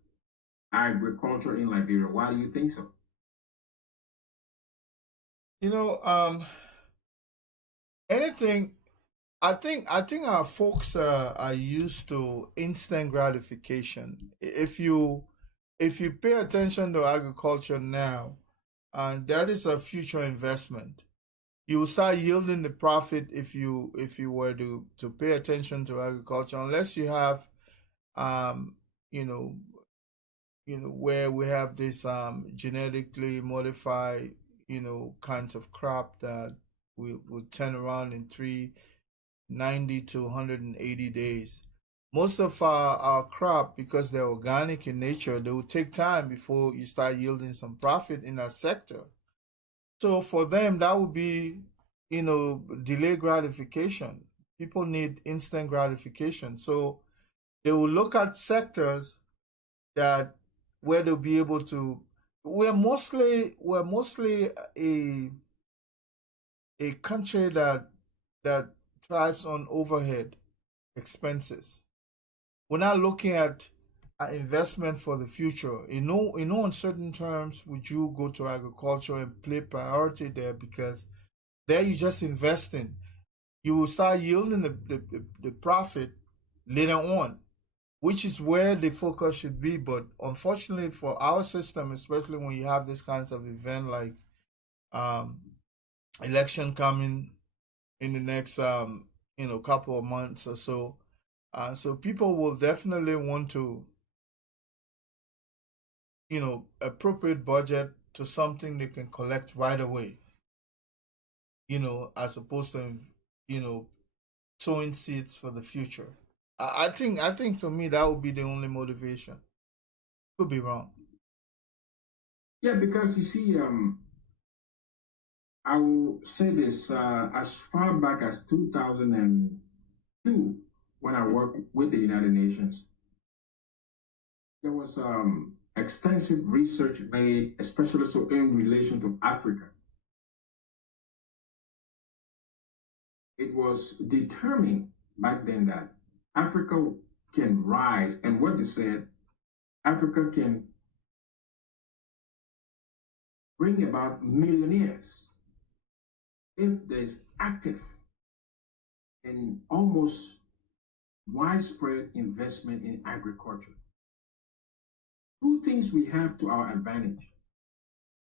agriculture in Liberia. Why do you think so? You know, anything. I think our folks are used to instant gratification. If you pay attention to agriculture now, and that is a future investment, you will start yielding the profit if you were to pay attention to agriculture, unless you have um you know where we have this genetically modified kinds of crop that will turn around in 390 to 180 days. Most of our crop, because they're organic in nature, they will take time before you start yielding some profit in that sector. So for them, that would be, delayed gratification. People need instant gratification. So they will look at sectors that where they'll be able to. We're mostly a country that thrives on overhead expenses. We're not looking at investment for the future. In no uncertain terms would you go to agriculture and play priority there, because there you just investing. You will start yielding the profit later on, which is where the focus should be. But unfortunately for our system, especially when you have this kinds of event like um, election coming in the next couple of months or so, so people will definitely want to appropriate budget to something they can collect right away, as opposed to you know sowing seeds for the future. I think to me that would be the only motivation. Could be wrong. Yeah, because you see, I will say this as far back as 2002, when I worked with the United Nations, there was extensive research made, especially so in relation to Africa. It was determined back then that Africa can rise, and what they said, Africa can bring about millionaires if there's active and almost widespread investment in agriculture. Two things we have to our advantage.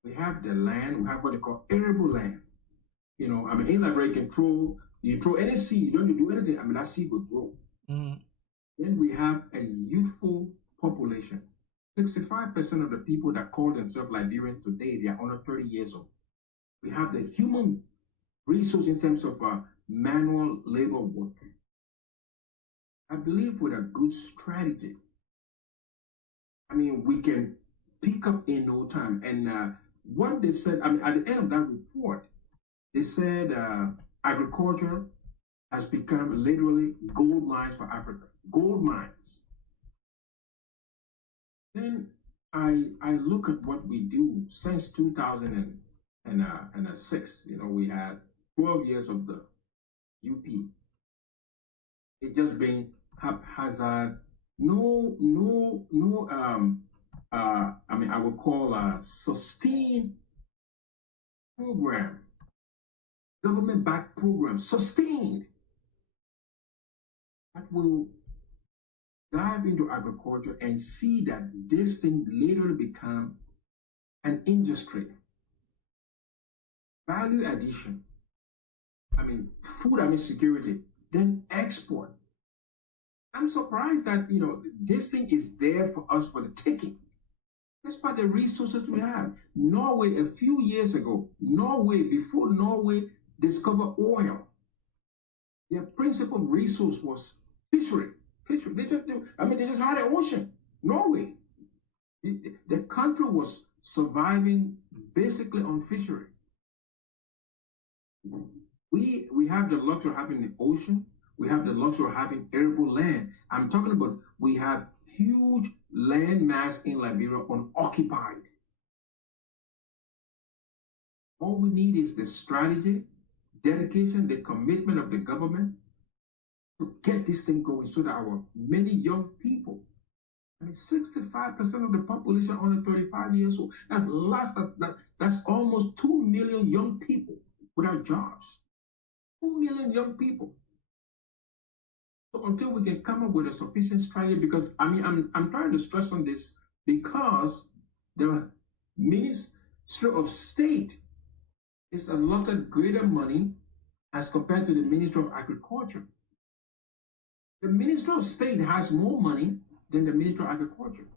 We have the land, we have what they call arable land. I mean, in Liberia, you throw any seed, you don't need to do anything. I mean, that seed will grow. Mm. Then we have a youthful population. 65% of the people that call themselves Liberians today, they are under 30 years old. We have the human resource in terms of manual labor work. I believe with a good strategy, I mean, we can pick up in no time. And what they said, I mean, at the end of that report, they said agriculture has become literally gold mines for Africa. Gold mines. Then I look at what we do since 2006. We had 12 years of the UP. It just been haphazard. No. I mean, I would call a sustained program, government-backed program, sustained that will dive into agriculture and see that this thing literally become an industry, value addition. I mean, food, I mean, security, then export. I'm surprised that, this thing is there for us for the taking. Despite the resources we have. Norway, a few years ago, before Norway discovered oil, their principal resource was fishery. Fishery. They just had an ocean. Norway. The country was surviving basically on fishery. We have the luxury of having the ocean. We have the luxury of having arable land. I'm talking about we have huge land mass in Liberia unoccupied. All we need is the strategy, dedication, the commitment of the government to get this thing going so that our many young people, 65% of the population under 35 years old, that's almost 2 million young people without jobs. 2 million young people. So until we can come up with a sufficient strategy, because I'm trying to stress on this because the Ministry of State is allotted greater money as compared to the Ministry of Agriculture. The Ministry of State has more money than the Ministry of Agriculture.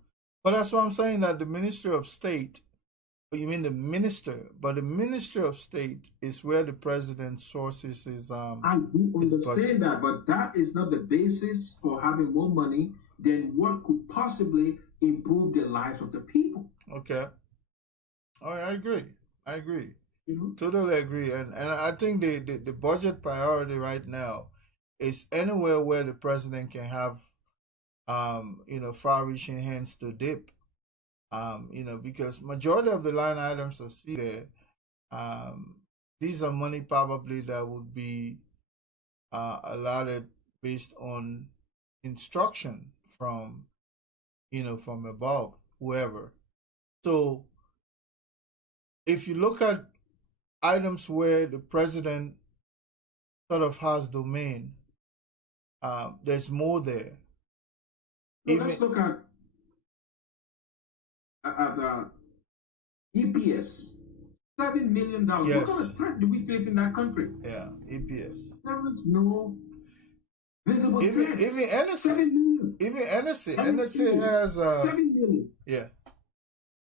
But that's what I'm saying, that the Ministry of State, you mean the minister, but the Ministry of State is where the president sources his I do understand that, but that is not the basis for having more money than what could possibly improve the lives of the people. Okay. Oh, I agree. Totally agree. And I think the budget priority right now is anywhere where the president can have far-reaching hands to dip. Because majority of the line items I see there, these are money probably that would be allotted based on instruction from above, whoever. So if you look at items where the president sort of has domain, there's more there. So let's look at EPS, $7 million. Yes. What kind of threat do we face in that country? Yeah, EPS. There is no visible threat. Even NSA. 7 million. Even NSA has 7 million. Yeah.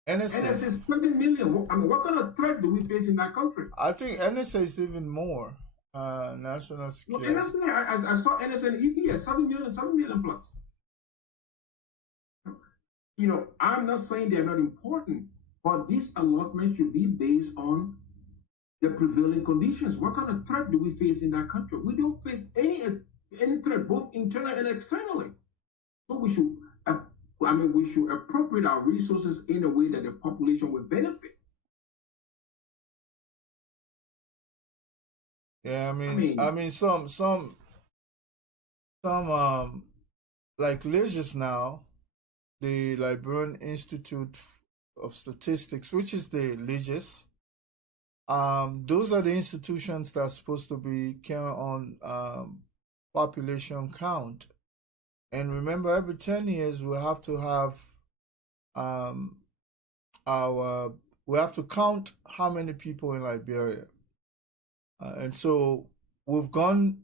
NSA is 7 million. What kind of threat do we face in that country? I think NSA is even more. National security. Well, NSA, I saw NSA and EPS, 7 million plus. I'm not saying they're not important, but this allotment should be based on the prevailing conditions. What kind of threat do we face in that country? We don't face any threat, both internally and externally. So we should appropriate our resources in a way that the population will benefit. Yeah, some like Legis now, the Liberian Institute of Statistics, which is the Legis. Those are the institutions that are supposed to be carrying on population count. And remember, every 10 years we have to have we have to count how many people in Liberia. And so we've gone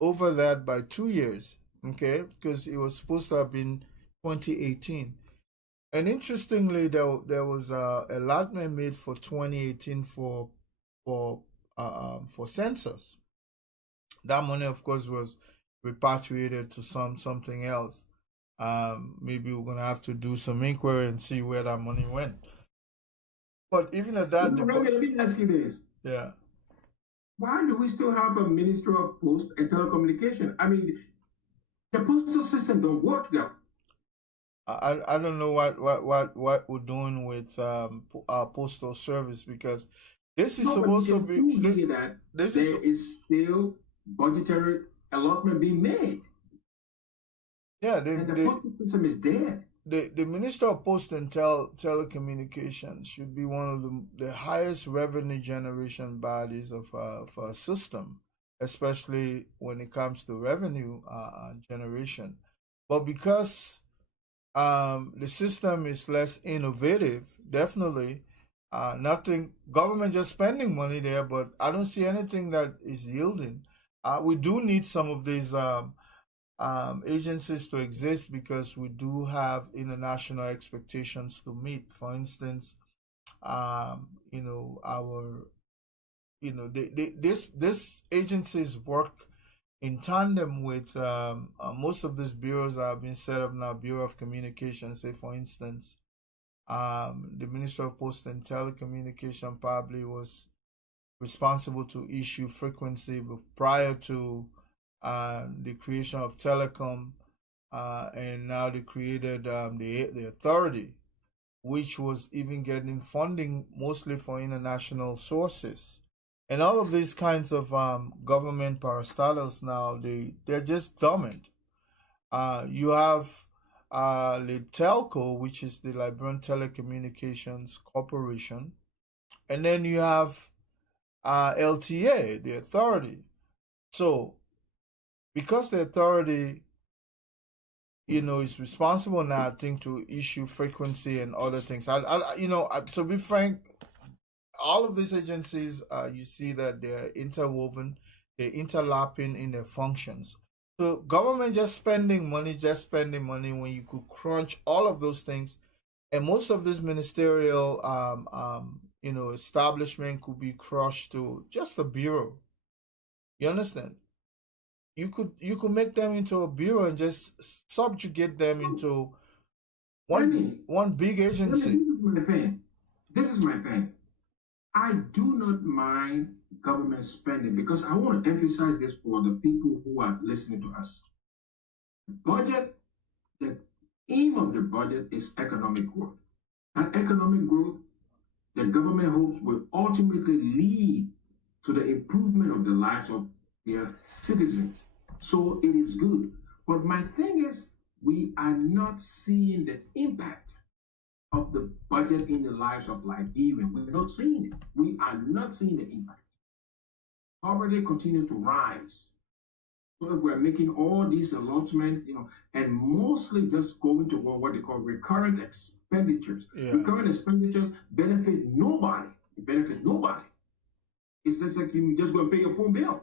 over that by 2 years, okay? Because it was supposed to have been 2018. And interestingly, there was a allotment made for 2018 for census. That money, of course, was repatriated to something else. Maybe we're gonna have to do some inquiry and see where that money went. But even at that, let me ask you this. Yeah. Why do we still have a Ministry of Post and Telecommunication? The postal system don't work now. I don't know what we're doing with our postal service, because this is supposed to be that there is still budgetary allotment being made. Yeah, And the postal system is dead. the Minister of Post and Telecommunications should be one of the highest revenue generation bodies of our system, especially when it comes to revenue generation. But because the system is less innovative, definitely nothing, government just spending money there, but I don't see anything that is yielding. We do need some of these agencies to exist because we do have international expectations to meet. For instance, our this agencies work in tandem with most of these bureaus that have been set up now. Bureau of Communications, say for instance, the Minister of Post and Telecommunication probably was responsible to issue frequency prior to the creation of telecom, and now they created the authority, which was even getting funding mostly for international sources. And all of these kinds of government parastatals now, they're just dormant. You have the telco, which is the Liberian Telecommunications Corporation, and then you have LTA, the authority. So because the authority, is responsible now, I think, to issue frequency and other things. To be frank, all of these agencies, you see that they're interwoven, they're interlapping in their functions. So government just spending money when you could crunch all of those things, and most of this ministerial, establishment could be crushed to just a bureau. You understand? You could make them into a bureau and just subjugate them into one big agency. This is my thing. I do not mind government spending because I want to emphasize this for the people who are listening to us. Budget, the aim of the budget is economic growth. And economic growth, the government hopes will ultimately lead to the improvement of the lives of their citizens. So it is good. But my thing is, we are not seeing the impact of the budget in the lives of Liberians. We're not seeing it. We are not seeing the impact. Poverty continues to rise. So if we're making all these allotments, and mostly just going to what they call recurrent expenditures. Yeah. Recurrent expenditures benefit nobody. It benefits nobody. It's just like you just go and pay your phone bill.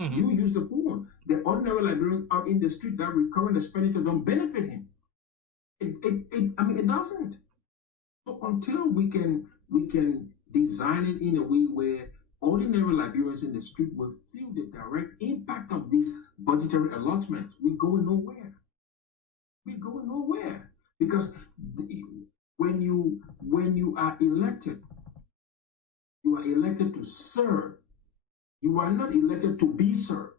Mm-hmm. You use the phone. The ordinary Liberian out in the street, that recurrent expenditure don't benefit him. It doesn't. So until we can design it in a way where ordinary Liberians in the street will feel the direct impact of these budgetary allotments, we're going nowhere. We're going nowhere. Because when you are elected to serve. You are not elected to be served.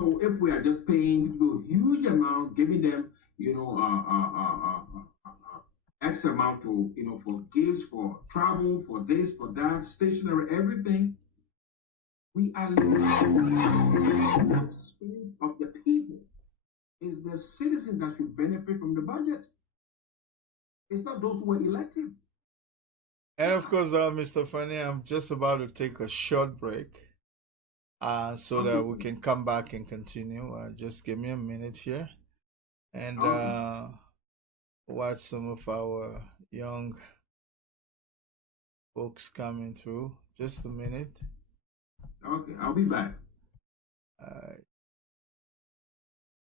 So if we are just paying people huge amount, giving them, X amount to, for gifts, for travel, for this, for that, stationery, everything, we are losing the spirit of the people. It's the citizens that should benefit from the budget. It's not those who were elected. And of course, Mr. Fyneah, I'm just about to take a short break so that we can come back and continue. Just give me a minute here and watch some of our young folks coming through. Just a minute. Okay, I'll be back.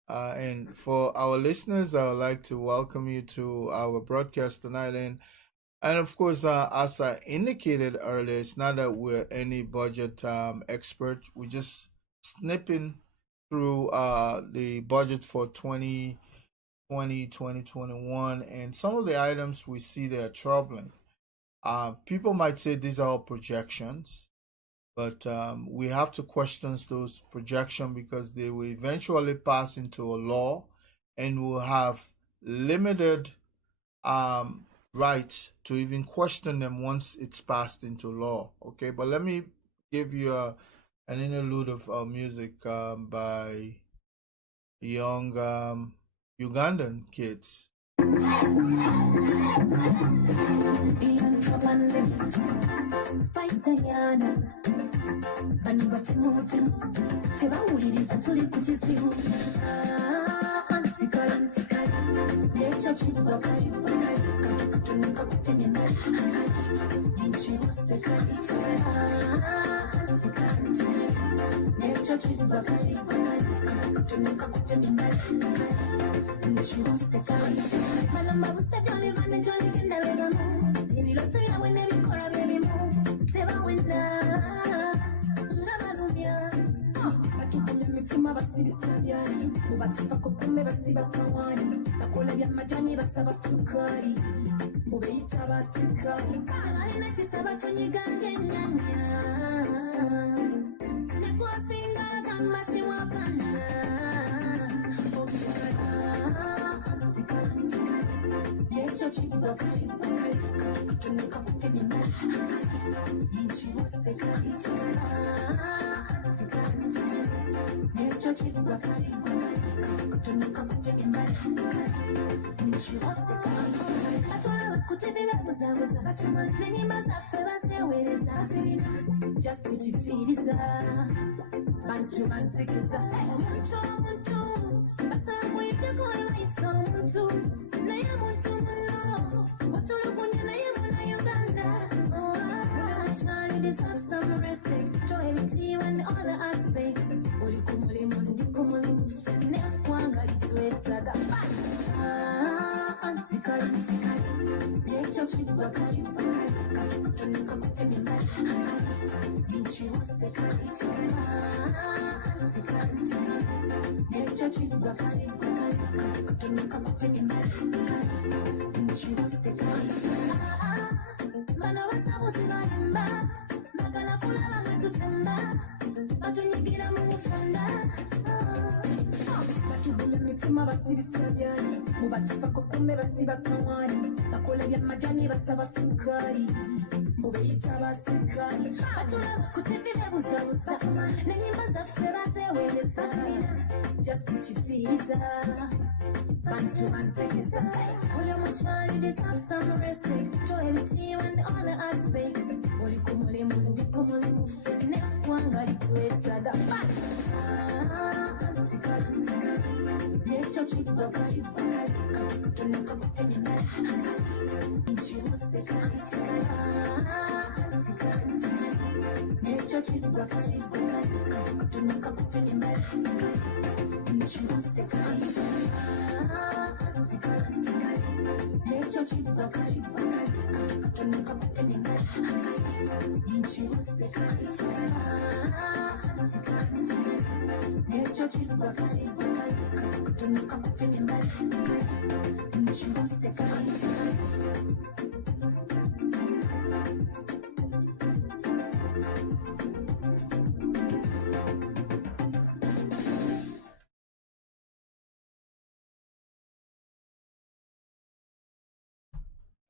And for our listeners, I would like to welcome you to our broadcast tonight. And of course, as I indicated earlier, it's not that we're any budget expert. We're just snipping through the budget for 2020, 2021, and some of the items we see that are troubling. People might say these are all projections, but we have to question those projections because they will eventually pass into a law and will have limited right to even question them once it's passed into law. Okay, but let me give you an interlude of music by young Ugandan kids.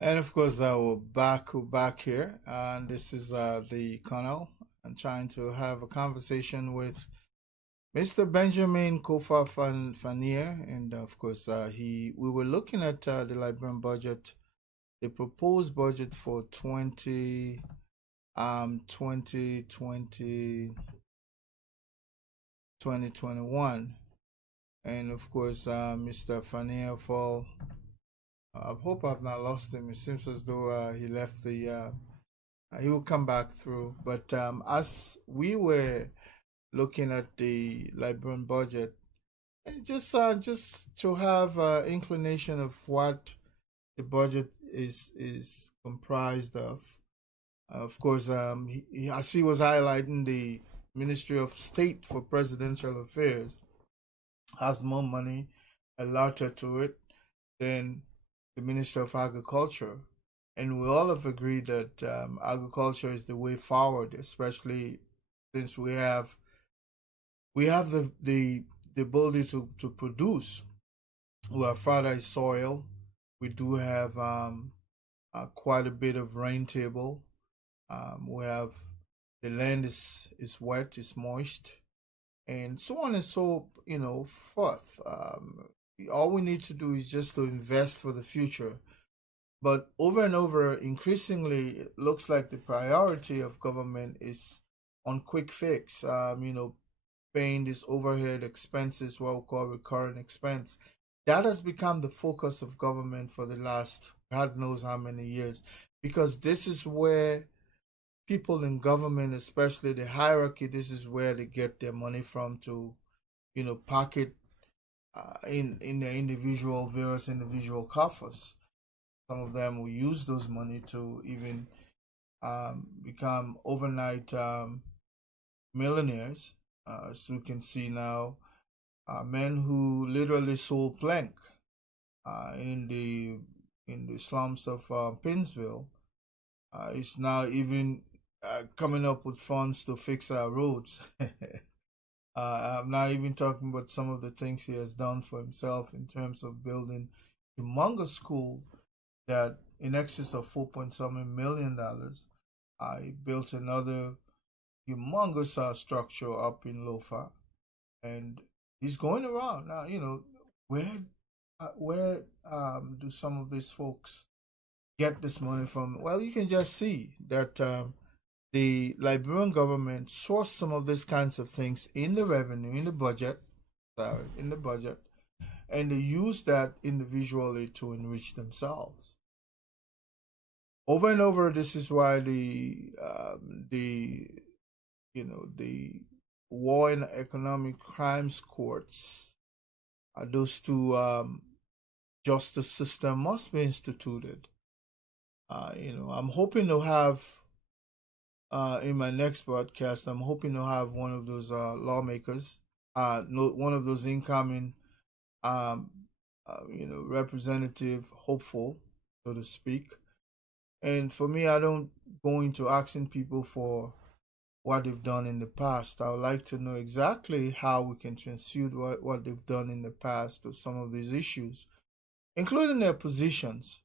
And of course, we're back here, and this is the Colonel. I'm trying to have a conversation with Mr. Benjamin Kofa Fyneah, and of course, we were looking at the Liberian budget, the proposed budget for 2021, and of course, Mr. Fyneah fall. I hope I've not lost him. It seems as though he left the. He will come back through. But as we were looking at the Liberian budget, and just to have inclination of what the budget is comprised of. Of course, as he was highlighting, the Ministry of State for Presidential Affairs has more money allotted to it than the Minister of Agriculture. And we all have agreed that agriculture is the way forward, especially since we have the ability to produce. We have fertile soil. We do have quite a bit of rain table. We have the land is wet, it's moist, and so on and so forth. All we need to do is just to invest for the future. But over and over, increasingly, it looks like the priority of government is on quick fix. Paying these overhead expenses, what we call recurrent expense. That has become the focus of government for the last God knows how many years, because this is where people in government, especially the hierarchy, this is where they get their money from to, pocket in their various individual coffers. Some of them will use those money to even become overnight millionaires. As we can see now, men who literally sold plank in the slums of Pinsville is now even coming up with funds to fix our roads. I'm not even talking about some of the things he has done for himself in terms of building humongous school that in excess of $4.7 million. I built another humongous structure up in Lofa, and he's going around now. Where do some of these folks get this money from? Well, you can just see that the Liberian government sourced some of these kinds of things in the revenue, in the budget, and they use that individually to enrich themselves. Over and over, this is why the war and economic crimes courts, those two justice system must be instituted. I'm hoping to have in my next broadcast, I'm hoping to have one of those lawmakers, one of those incoming, representative hopeful, so to speak. And for me, I don't go into asking people for what they've done in the past. I would like to know exactly how we can transmute what they've done in the past to some of these issues, including their positions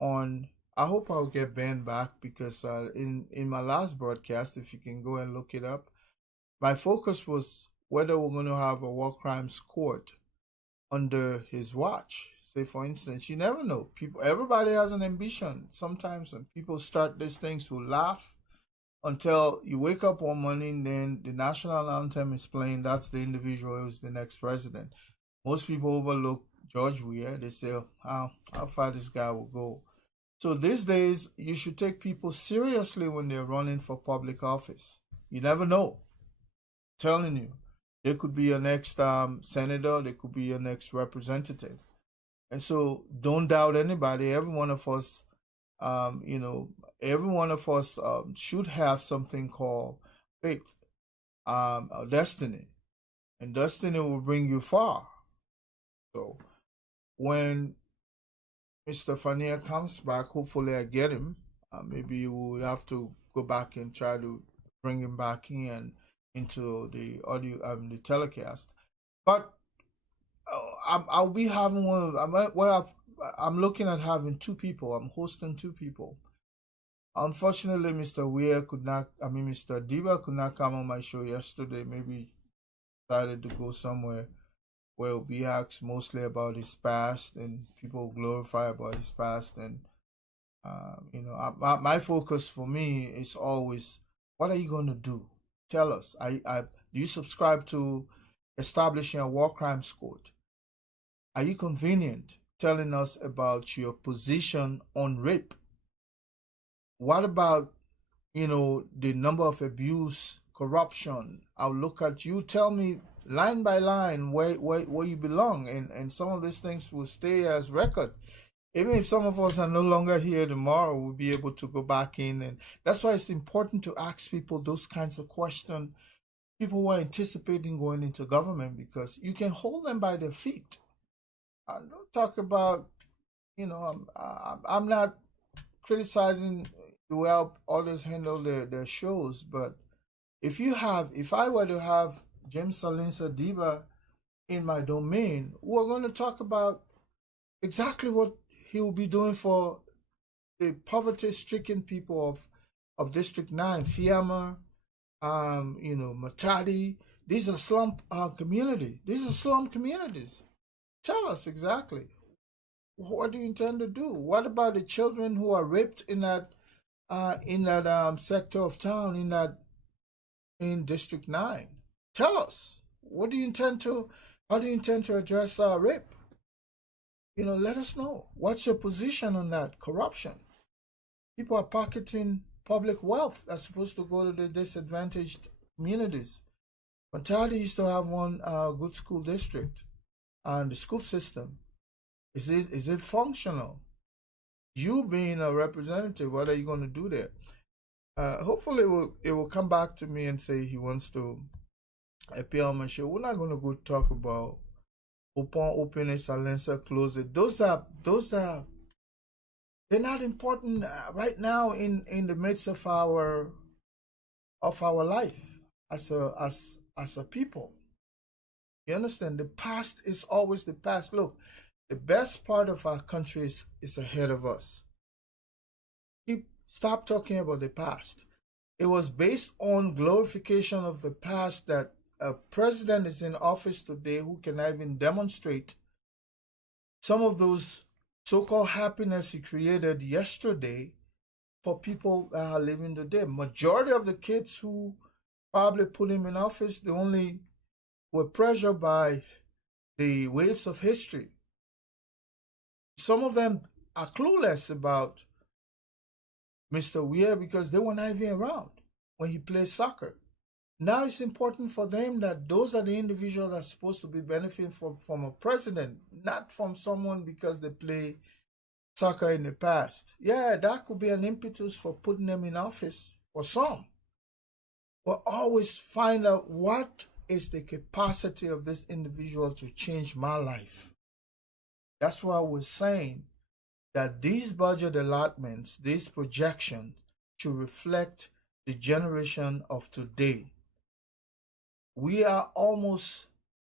on. I hope I'll get banned back because in my last broadcast, if you can go and look it up, my focus was whether we're going to have a war crimes court under his watch. Say, for instance, you never know. Everybody has an ambition. Sometimes when people start these things, will laugh until you wake up one morning, then the national anthem is playing. That's the individual who's the next president. Most people overlook George Weah. They say, how far this guy will go. So these days, you should take people seriously when they're running for public office. You never know. I'm telling you, they could be your next senator. They could be your next representative. And so don't doubt anybody. Every one of us, should have something called faith, a destiny. And destiny will bring you far. So when Mr. Fyneah comes back, hopefully I get him. Maybe we'll have to go back and try to bring him back in into the audio, the telecast. But I'll be having one. I'm looking at having two people. I'm hosting two people. Unfortunately, Mr. Mr. Diba could not come on my show yesterday. Maybe decided to go somewhere where we asked mostly about his past and people glorify about his past. And my focus for me is always, what are you going to do? Tell us. Do you subscribe to establishing a war crimes court? Are you convenient telling us about your position on rape? What about, the number of abuse, corruption? I'll look at you. Tell me line by line where you belong, and some of these things will stay as record. Even if some of us are no longer here tomorrow, we'll be able to go back in, and that's why it's important to ask people those kinds of questions. People who are anticipating going into government, because you can hold them by their feet. Don't talk about, I'm not criticizing the way others handle their shows, but if I were to have James Salinsa Diba in my domain, we're going to talk about exactly what he will be doing for the poverty-stricken people of District 9, Fyneah, Matadi. These are slum community. These are slum communities. Tell us exactly. What do you intend to do? What about the children who are raped in that sector of town in District 9? Tell us. What do you intend to? How do you intend to address rape? Let us know. What's your position on that? Corruption. People are pocketing public wealth that's supposed to go to the disadvantaged communities. Ontario used to have one good school district, and the school system is it functional? You being a representative, what are you going to do there? Hopefully, it will come back to me and say he wants to appear on my show. We're not going to go talk about open it, silencer, close it. Those are they're not important right now in the midst of our life as a people. You understand? The past is always the past. Look, the best part of our country is ahead of us. Stop talking about the past. It was based on glorification of the past that a president is in office today who can even demonstrate some of those so-called happiness he created yesterday for people that are living today. Majority of the kids who probably put him in office, they only were pressured by the waves of history. Some of them are clueless about Mr. Weir because they were not even around when he played soccer. Now it's important for them that those are the individuals that are supposed to be benefiting from a president, not from someone because they play soccer in the past. Yeah, that could be an impetus for putting them in office for some. But always find out what is the capacity of this individual to change my life. That's why I was saying that these budget allotments, these projections, should reflect the generation of today. We are almost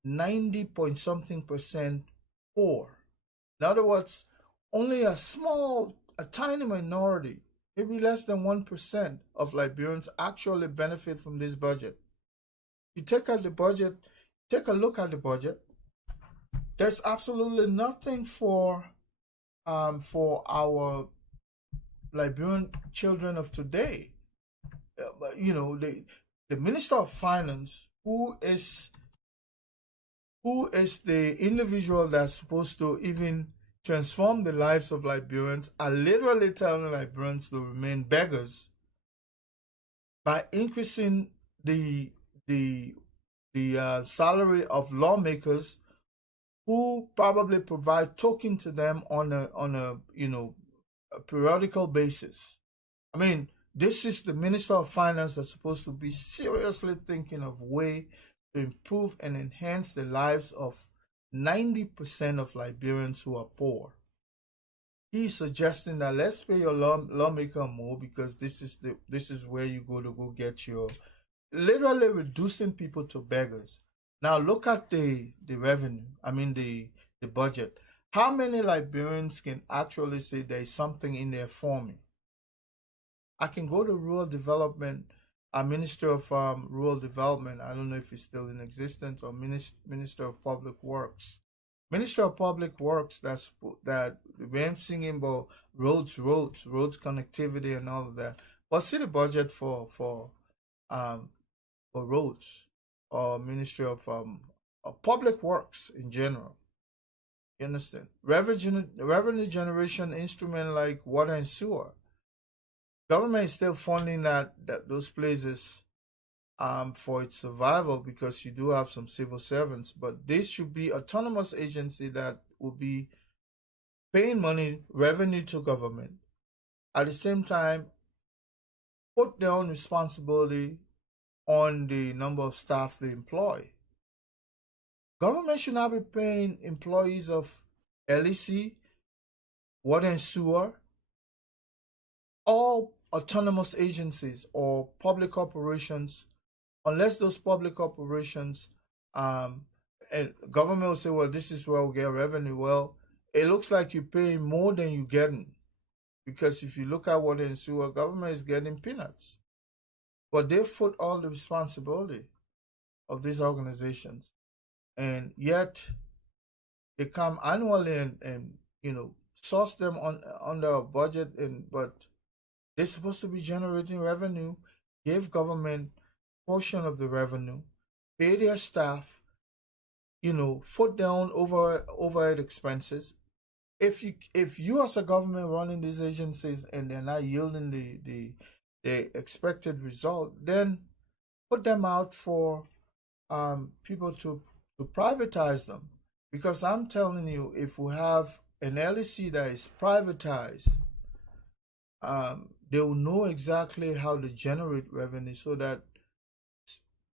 90 point something percent poor. In other words, only a tiny minority, maybe less than 1% of Liberians actually benefit from this budget. If you take a look at the budget, there's absolutely nothing for our Liberian children of today. The Minister of Finance, who is the individual that's supposed to even transform the lives of Liberians, are literally telling Liberians to remain beggars by increasing the salary of lawmakers who probably provide token to them on a periodical basis. I mean, this is the Minister of Finance that's supposed to be seriously thinking of way to improve and enhance the lives of 90% of Liberians who are poor. He's suggesting that let's pay your lawmaker more because this is where you go get your, literally reducing people to beggars. Now look at the revenue. I mean the budget. How many Liberians can actually say there is something in there for me? I can go to rural development, Minister of Rural Development. I don't know if it's still in existence, or Minister of Public Works. Minister of Public Works. That when I'm singing about roads, connectivity, and all of that. What's the budget for roads, or Ministry of Public Works in general? You understand? Revenue generation instrument like water and sewer. Government is still funding those places for its survival because you do have some civil servants, but this should be autonomous agency that will be paying revenue to government. At the same time, put their own responsibility on the number of staff they employ. Government should not be paying employees of LEC, water and sewer, all autonomous agencies or public corporations, unless those public corporations and government will say, well, this is where we'll get revenue. Well, it looks like you're paying more than you're getting, because if you look at water and sewer, government is getting peanuts. but they foot all the responsibility of these organizations, and yet they come annually and source them on under a budget, and but they're supposed to be generating revenue, give government portion of the revenue, pay their staff, foot down overhead expenses. If you as a government running these agencies and they're not yielding the expected result, then put them out for people to privatize them. Because I'm telling you, if we have an LEC that is privatized, they will know exactly how to generate revenue so that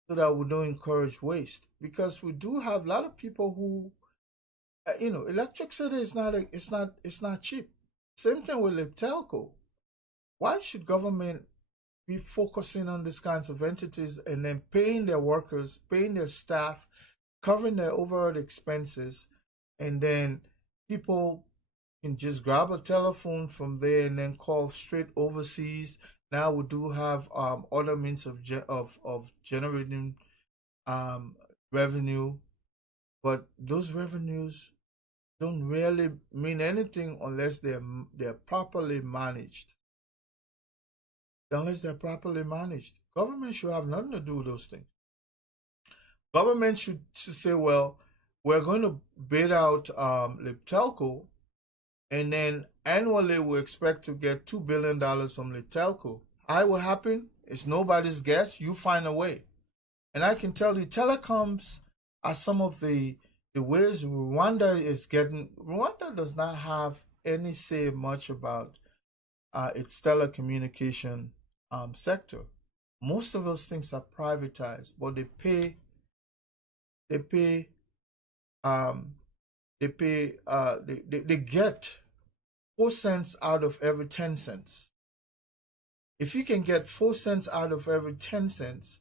we don't encourage waste. Because we do have a lot of people who, electricity is not it's not cheap. Same thing with the telco. Why should government be focusing on these kinds of entities and then paying their workers, paying their staff, covering their overhead expenses, and then people can just grab a telephone from there and then call straight overseas. Now we do have other means of generating revenue, but those revenues don't really mean anything unless they're properly managed. Unless they're properly managed, government should have nothing to do with those things. Government should say, well, we're going to bid out Telco, and then annually we expect to get $2 billion from Telco. How it will happen? It's nobody's guess. You find a way. And I can tell you, telecoms are some of the ways Rwanda is getting. Rwanda does not have any say much about its telecommunication sector. Most of those things are privatized, but they pay they get 4 cents out of every 10 cents. If you can get 4 cents out of every 10 cents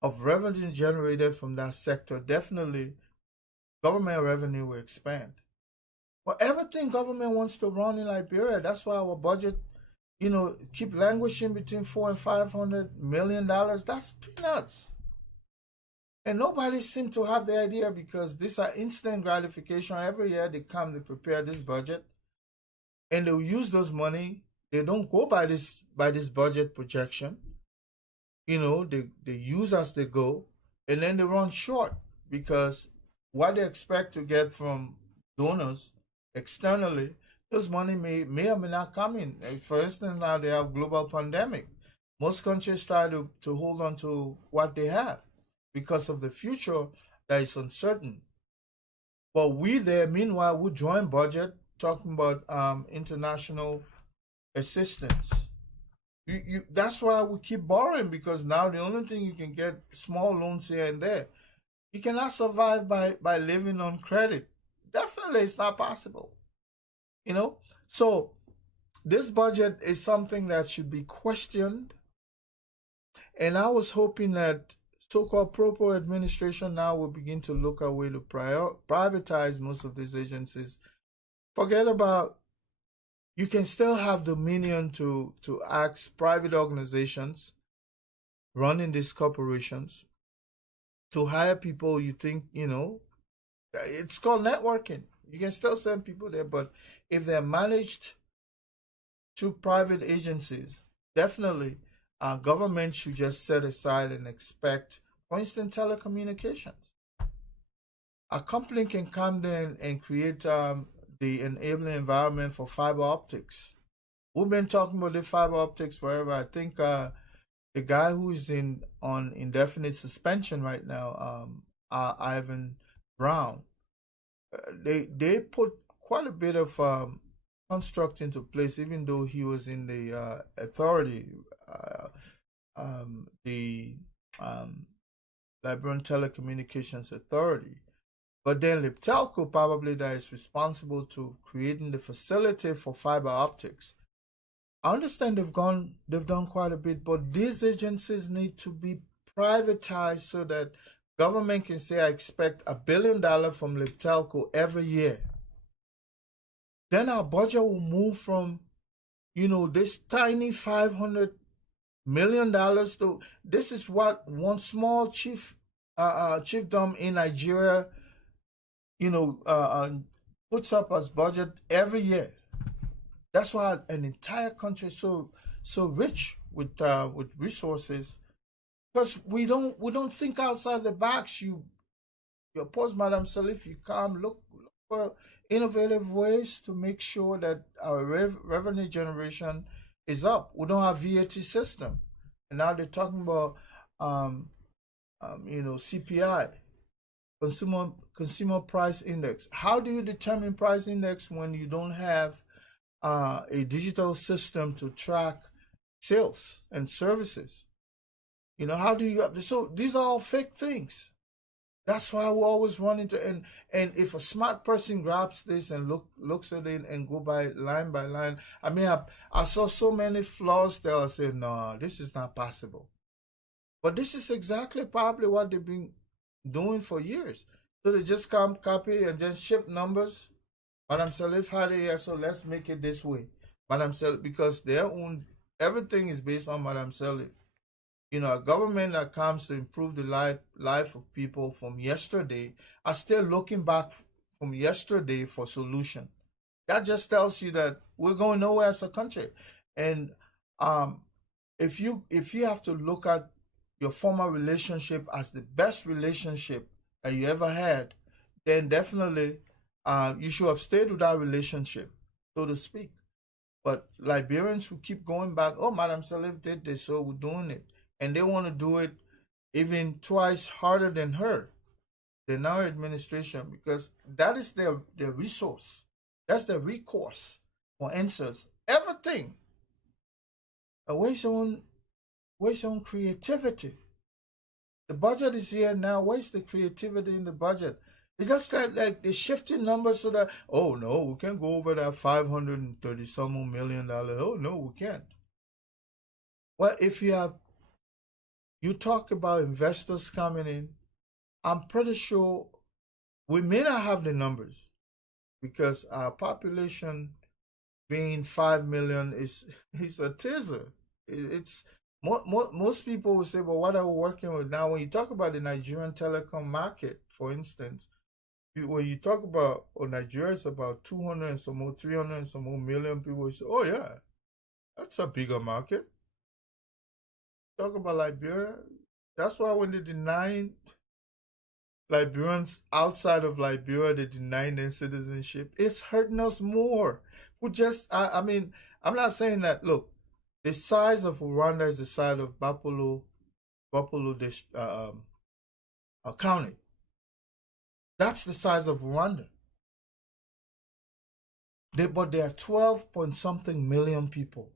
of revenue generated from that sector, definitely government revenue will expand. But everything government wants to run in Liberia, that's why our budget, keep languishing between $400 and $500 million. That's peanuts. And nobody seems to have the idea, because these are instant gratification. Every year they come to prepare this budget, and they'll use those money. They don't go by this budget projection. They use as they go, and then they run short, because what they expect to get from donors externally, those money may or may not come in. For instance, now they have global pandemic. Most countries try to hold on to what they have because of the future that is uncertain. But meanwhile, we join budget talking about international assistance. That's why we keep borrowing, because now the only thing you can get small loans here and there. You cannot survive by living on credit. Definitely, it's not possible. So this budget is something that should be questioned. And I was hoping that so-called proper administration now will begin to look at a way to privatize most of these agencies. Forget about, you can still have dominion to ask private organizations running these corporations to hire people you think, it's called networking. You can still send people there, but if they're managed to private agencies, definitely government should just set aside and expect, for instance, telecommunications. A company can come there and create the enabling environment for fiber optics. We've been talking about the fiber optics forever. I think the guy who is on indefinite suspension right now, Ivan Brown, they put quite a bit of construct into place, even though he was in the authority, the Liberian Telecommunications Authority. But then Telco probably that is responsible to creating the facility for fiber optics. I understand they've done quite a bit, but these agencies need to be privatized so that government can say, I expect $1 billion from Telco every year. Then our budget will move from, this tiny $500 $1 million to. This is what one small chiefdom in Nigeria, you know, puts up as budget every year. That's why an entire country is so rich with resources, because we don't think outside the box. You oppose Madam Salif, you come look for innovative ways to make sure that our revenue generation is up. We don't have VAT system, and now they're talking about um, CPI, consumer price index. How do you determine price index when you don't have a digital system to track sales and services? How do you? So these are all fake things. That's why we always run into, and if a smart person grabs this and looks at it and go by line, I mean, I saw so many flaws there. I said, no, this is not possible. But this is exactly probably what they've been doing for years. So they just come, copy, and just shift numbers. Madam Salif had it here, so let's make it this way. Madam Salif, because everything is based on Madam Salif. A government that comes to improve the life of people from yesterday are still looking back from yesterday for solution. That just tells you that we're going nowhere as a country. And if you have to look at your former relationship as the best relationship that you ever had, then definitely you should have stayed with that relationship, so to speak. But Liberians who keep going back, oh, Madam Salif did this, so we're doing it. And they want to do it even twice harder than her, than our administration, because that is their resource. That's their recourse for answers. Everything. Where's your own creativity? The budget is here now. Where's the creativity in the budget? It's just like they're shifting numbers so that, oh no, we can't go over that $530 some million. Oh no, we can't. Well, if you talk about investors coming in, I'm pretty sure we may not have the numbers, because our population being 5 million is a teaser. It's most people will say, well, what are we working with now? When you talk about the Nigerian telecom market, for instance, when you talk about Nigeria, it's about 200 and some more, 300 and some more million people. Say, oh yeah, that's a bigger market. Talk about Liberia. That's why when they deny Liberians outside of Liberia, they deny their citizenship. It's hurting us more. I mean, I'm not saying that. Look, the size of Rwanda is the size of Buffalo County. That's the size of Rwanda. But there are 12 point something million people.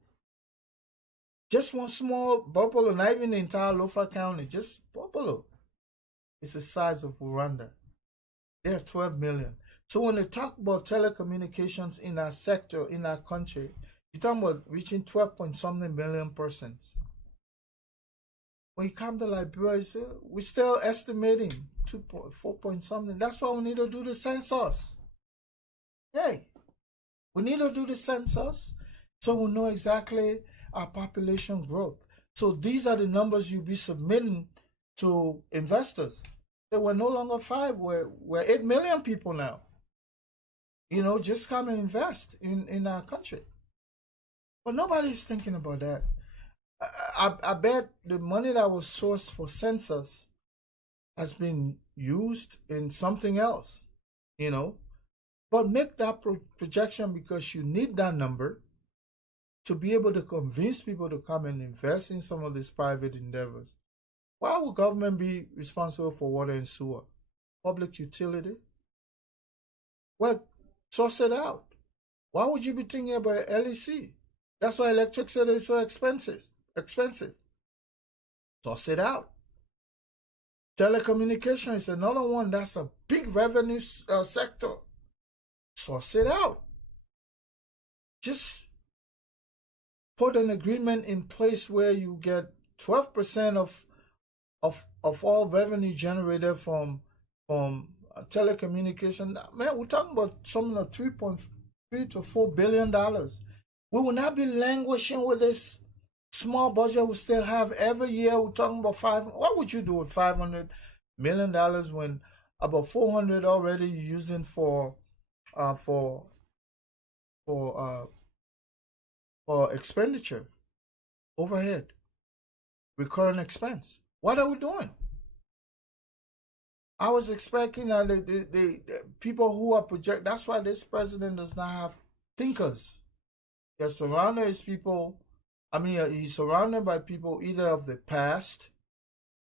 Just one small Buffalo, not even the entire Lofa County, just Buffalo. It's the size of Rwanda. They are 12 million. So when they talk about telecommunications in our sector, in our country, you're talking about reaching 12 point something million persons. When you come to Liberia, we're still estimating 4 point something. That's why we need to do the census. Hey, we need to do the census so we know exactly our population growth. So these are the numbers you'll be submitting to investors. They were no longer 5, we're 8 million people now. Just come and invest in our country. But nobody's thinking about that. I bet the money that was sourced for census has been used in something else, But make that projection, because you need that number to be able to convince people to come and invest in some of these private endeavors. Why would government be responsible for water and sewer? Public utility? Well, source it out. Why would you be thinking about LEC? That's why electricity is so expensive. Source it out. Telecommunication is another one that's a big revenue sector. Source it out. Just put an agreement in place where you get 12% of all revenue generated from telecommunication. Man, we're talking about something like $3.3 to $4 billion. We will not be languishing with this Small budget we still have every year. We're talking about five. What would you do with $500 million when about 400 already using for uh, for for uh, for expenditure, overhead, recurrent expense? What are we doing? I was expecting that the people who are project. That's why this president does not have thinkers. He's surrounded his people. I mean, he's surrounded by people either of the past,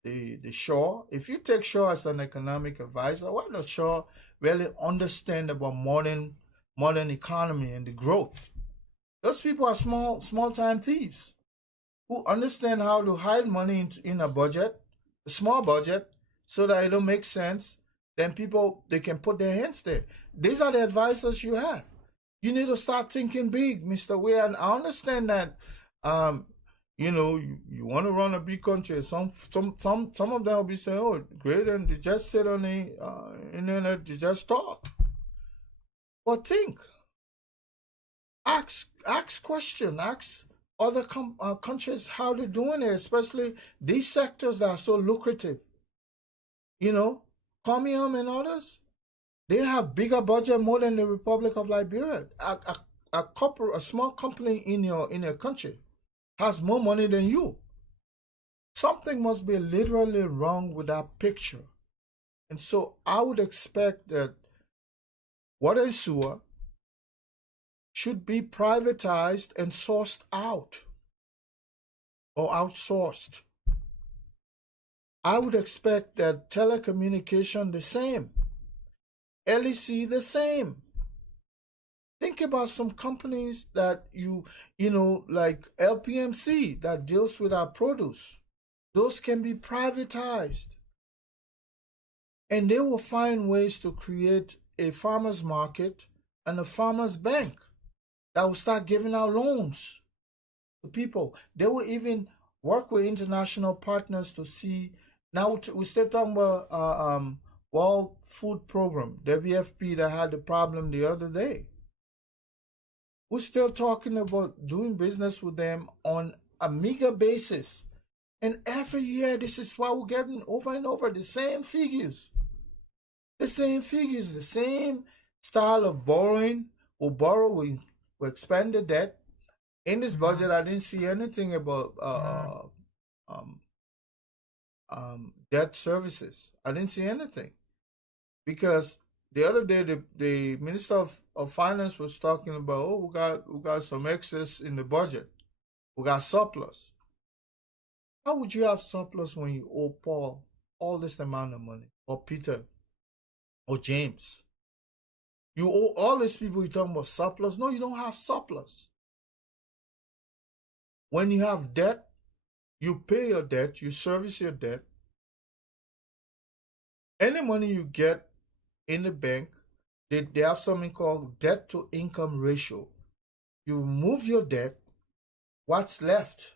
the Shaw. If you take Shaw as an economic advisor, what does Shaw really understand about modern economy and the growth? Those people are small time thieves who understand how to hide money in a budget, a small budget, so that it don't make sense. Then people they can put their hands there. These are the advisors you have. You need to start thinking big, Mr. Ware. And I understand that you want to run a big country. Some of them will be saying, "Oh, great," and they just sit on the internet, they just talk. But think, ask question, ask other countries how they're doing it, especially these sectors that are so lucrative. You know, Comium and others, they have bigger budget more than the Republic of Liberia. A small company in your country has more money than you. Something must be literally wrong with that picture. And so I would expect that water and sewer should be privatized and sourced out or outsourced. I would expect that telecommunication the same, LEC the same. Think about some companies that like LPMC that deals with our produce. Those can be privatized. And they will find ways to create a farmer's market and a farmer's bank that will start giving out loans to people. They will even work with international partners to see. Now we're still talking about World Food Program, WFP, that had the problem the other day. We're still talking about doing business with them on a meager basis. And every year, this is why we're getting over and over the same figures. The same figures, the same style of borrowing. We'll borrow, we expand the debt. In this budget, I didn't see anything about debt services. I didn't see anything. Because the other day, the Minister of Finance was talking about, oh, we got some excess in the budget. We got surplus. How would you have surplus when you owe Paul all this amount of money, or Peter, or James? You owe all these people, you're talking about surplus? No, you don't have surplus. When you have debt, you pay your debt, you service your debt. Any money you get in the bank, they have something called debt to income ratio. You remove your debt, what's left?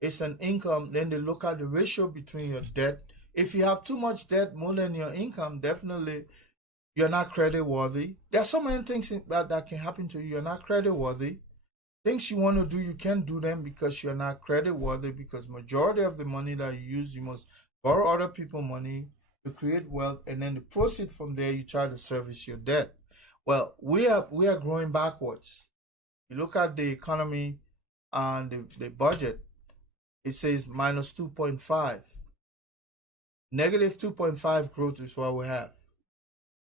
It's an income. Then they look at the ratio between your debt. If you have too much debt, more than your income, definitely you're not credit worthy. There are so many things that can happen to you. You're not credit worthy. Things you want to do, you can't do them because you're not credit worthy, because majority of the money that you use, you must borrow other people's money to create wealth, and then the proceeds from there, you try to service your debt. Well, we are growing backwards. You look at the economy and the budget, it says minus 2.5. Negative 2.5 growth is what we have.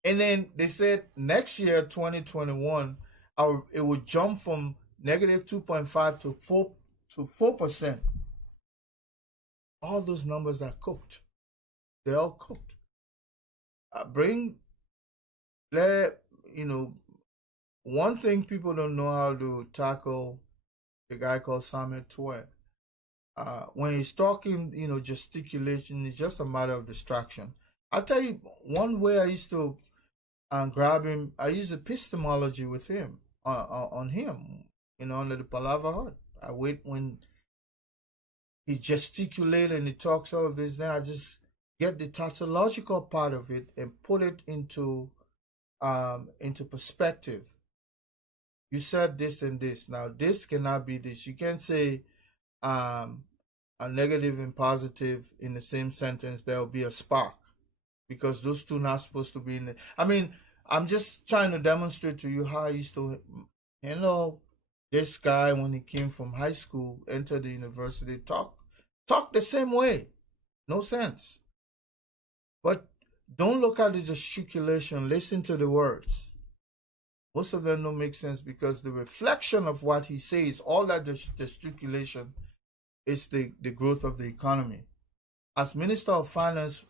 And then they said next year, 2021, it would jump from negative 2.5 to 4%. All those numbers are cooked. They're all cooked. One thing people don't know how to tackle the guy called Samuel Toy. When he's talking, gesticulation is just a matter of distraction. I'll tell you one way I used to grab him. I use epistemology with him, on him, under the Palava Hut. I wait when he gesticulates and he talks all of this. Then I just get the tautological part of it and put it into perspective. you said this and this. Now this cannot be this. You can't say um, a negative and positive in the same sentence. There will be a spark because those two not supposed to be in it. I mean, I'm just trying to demonstrate to you how I used to handle this guy when he came from high school, entered the university, talk the same way. No sense. But don't look at the gesticulation, listen to the words. Most of them don't make sense because the reflection of what he says, all that gesticulation, is the growth of the economy. As Minister of Finance,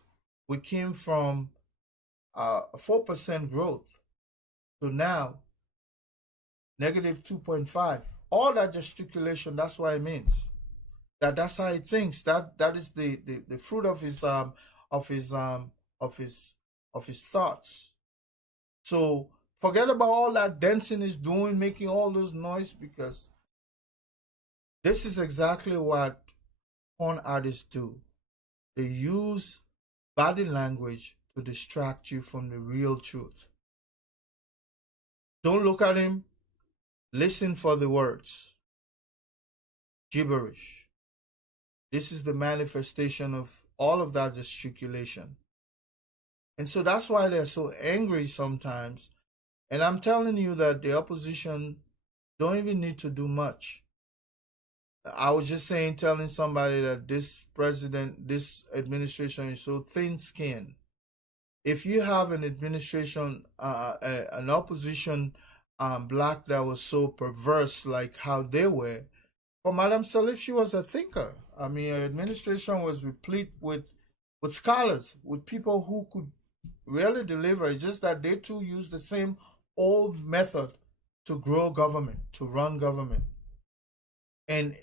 we came from a 4% growth to now negative 2.5. All that gesticulation, that's what it means. That's how he thinks. That is the fruit of his thoughts. So forget about all that dancing is doing, making all those noise, because this is exactly what porn artists do. They use body language to distract you from the real truth. Don't look at him. Listen for the words. Gibberish. This is the manifestation of all of that gesticulation. And so that's why they're so angry sometimes. And I'm telling you that the opposition don't even need to do much. I was just telling somebody that this administration is so thin-skinned. If you have an administration, an opposition black that was so perverse like how they were, for Madame Salif, she was a thinker. I mean, her administration was replete with scholars, with people who could really deliver. It's just that they too use the same old method to grow government, to run government. And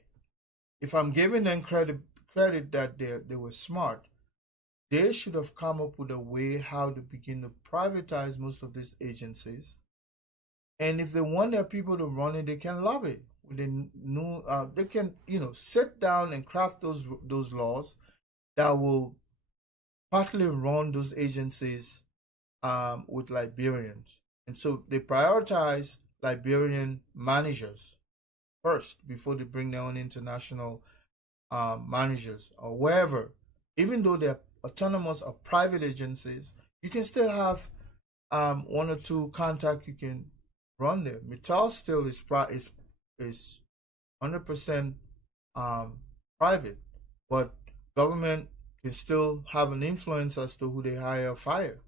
if I'm giving them credit that they were smart, they should have come up with a way how to begin to privatize most of these agencies. And if they want their people to run it, they can lobby. They can sit down and craft those laws that will partly run those agencies with Liberians. And so they prioritize Liberian managers first before they bring their own international managers or wherever. Even though they're autonomous or private agencies, you can still have one or two contacts you can run there. Mittal still is 100% private, but government can still have an influence as to who they hire or fire.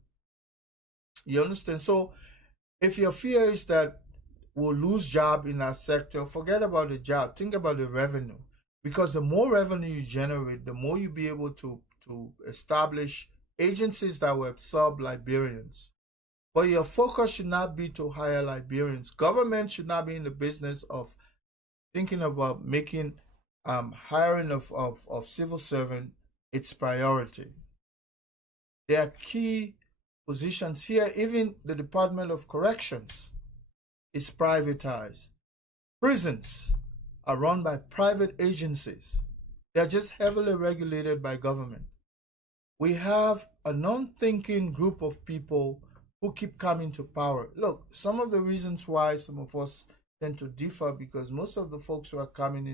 You understand? So if your fear is that we'll lose job in our sector, forget about the job. Think about the revenue. Because the more revenue you generate, the more you'll be able to establish agencies that will absorb Liberians. But your focus should not be to hire Liberians. Government should not be in the business of thinking about making hiring of civil servant its priority. There are key positions here. Even the Department of Corrections is privatized. Prisons are run by private agencies. They're just heavily regulated by government. We have a non-thinking group of people who keep coming to power. Look, some of the reasons why some of us tend to differ, because most of the folks who are coming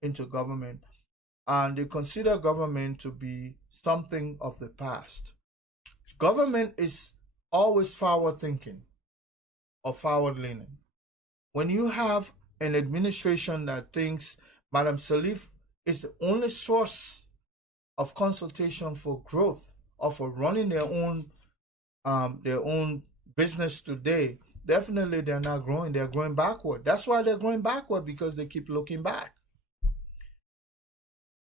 into government, and they consider government to be something of the past. Government is always forward thinking or forward leaning. When you have an administration that thinks Madame Salif is the only source of consultation for growth or for running their own business today, definitely they're not growing. They're growing backward. That's why they're growing backward, because they keep looking back.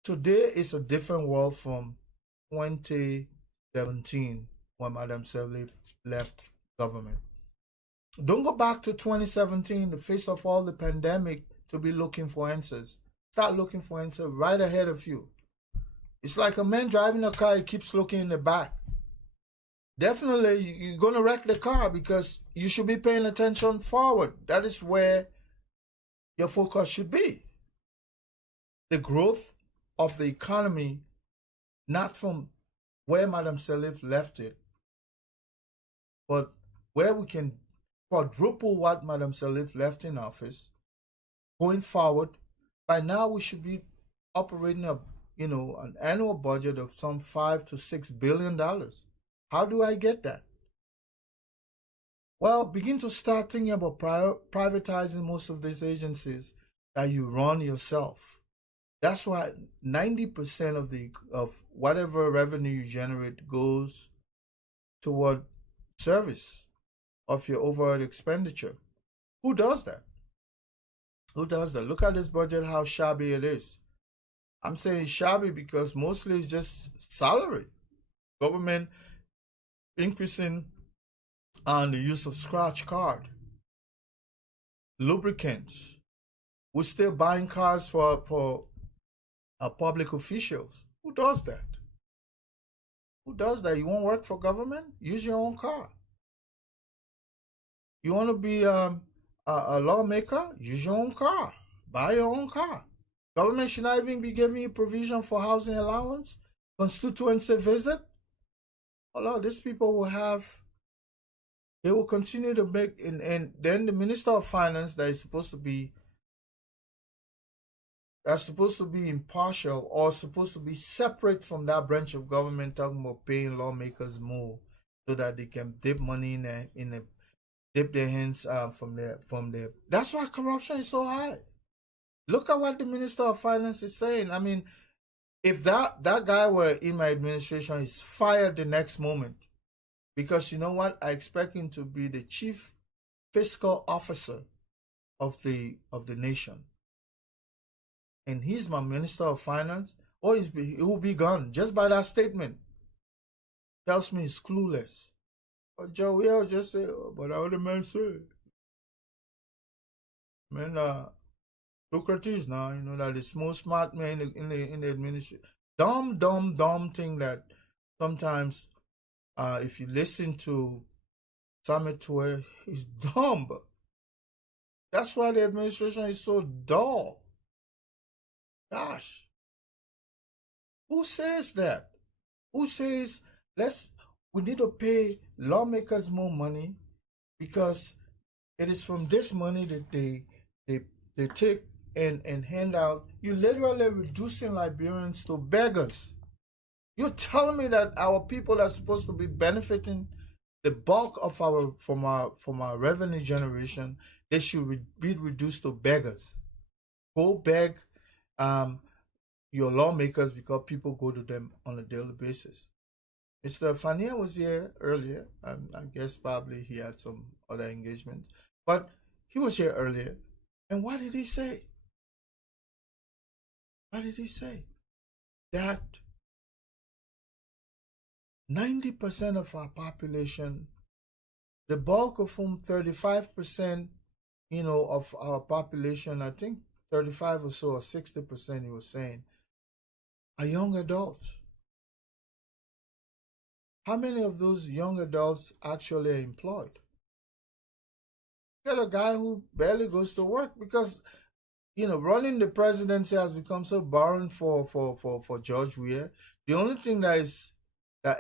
Today is a different world from 2017 when Madame Salif left government. Don't go back to 2017, the face of all the pandemic, to be looking for answers. Start looking for answers right ahead of you. It's like a man driving a car, he keeps looking in the back. Definitely, you're going to wreck the car, because you should be paying attention forward. That is where your focus should be. The growth of the economy, not from where Madame Salif left it, but where we can quadruple what Madam Salif left in office. Going forward, by now we should be operating an annual budget of some $5 to $6 billion. How do I get that? Well, begin to start thinking about privatizing most of these agencies that you run yourself. That's why 90% of whatever revenue you generate goes toward service of your overhead expenditure. Who does that? Who does that? Look at this budget, how shabby it is. I'm saying shabby because mostly it's just salary. Government increasing on the use of scratch card, lubricants. We're still buying cars for public officials. Who does that? Who does that? You won't work for government? Use your own car. You want to be a lawmaker? Use your own car. Buy your own car. Government should not even be giving you provision for housing allowance, constituency visit. Although these people they will continue to make, and then the Minister of Finance that's supposed to be impartial or supposed to be separate from that branch of government, talking about paying lawmakers more so that they can dip money dip their hands from there. That's why corruption is so high. Look at what the Minister of Finance is saying. I mean, if that guy were in my administration, he's fired the next moment. Because you know what? I expect him to be the chief fiscal officer of the nation. And he's my Minister of Finance. Or he will be gone. Just by that statement. Tells me he's clueless. But Joe will just say, oh, but how the man say? Man, Socrates now, that the most smart man in the administration. Dumb thing that sometimes if you listen to Summit Tour, he's dumb. That's why the administration is so dull. Gosh. Who says that? Who says we need to pay lawmakers more money because it is from this money that they take and hand out? You're literally reducing Liberians to beggars. You're telling me that our people are supposed to be benefiting the bulk of from our revenue generation, they should be reduced to beggars. Go beg your lawmakers because people go to them on a daily basis. Mr. Fyneah was here earlier. I guess probably he had some other engagements, but he was here earlier. And what did he say? What did he say? That 90% of our population, the bulk of whom 35%, of our population, I think 35 or so, or 60%, he was saying, are young adults. How many of those young adults actually are employed? You got a guy who barely goes to work because, running the presidency has become so boring for George Weah. The only thing that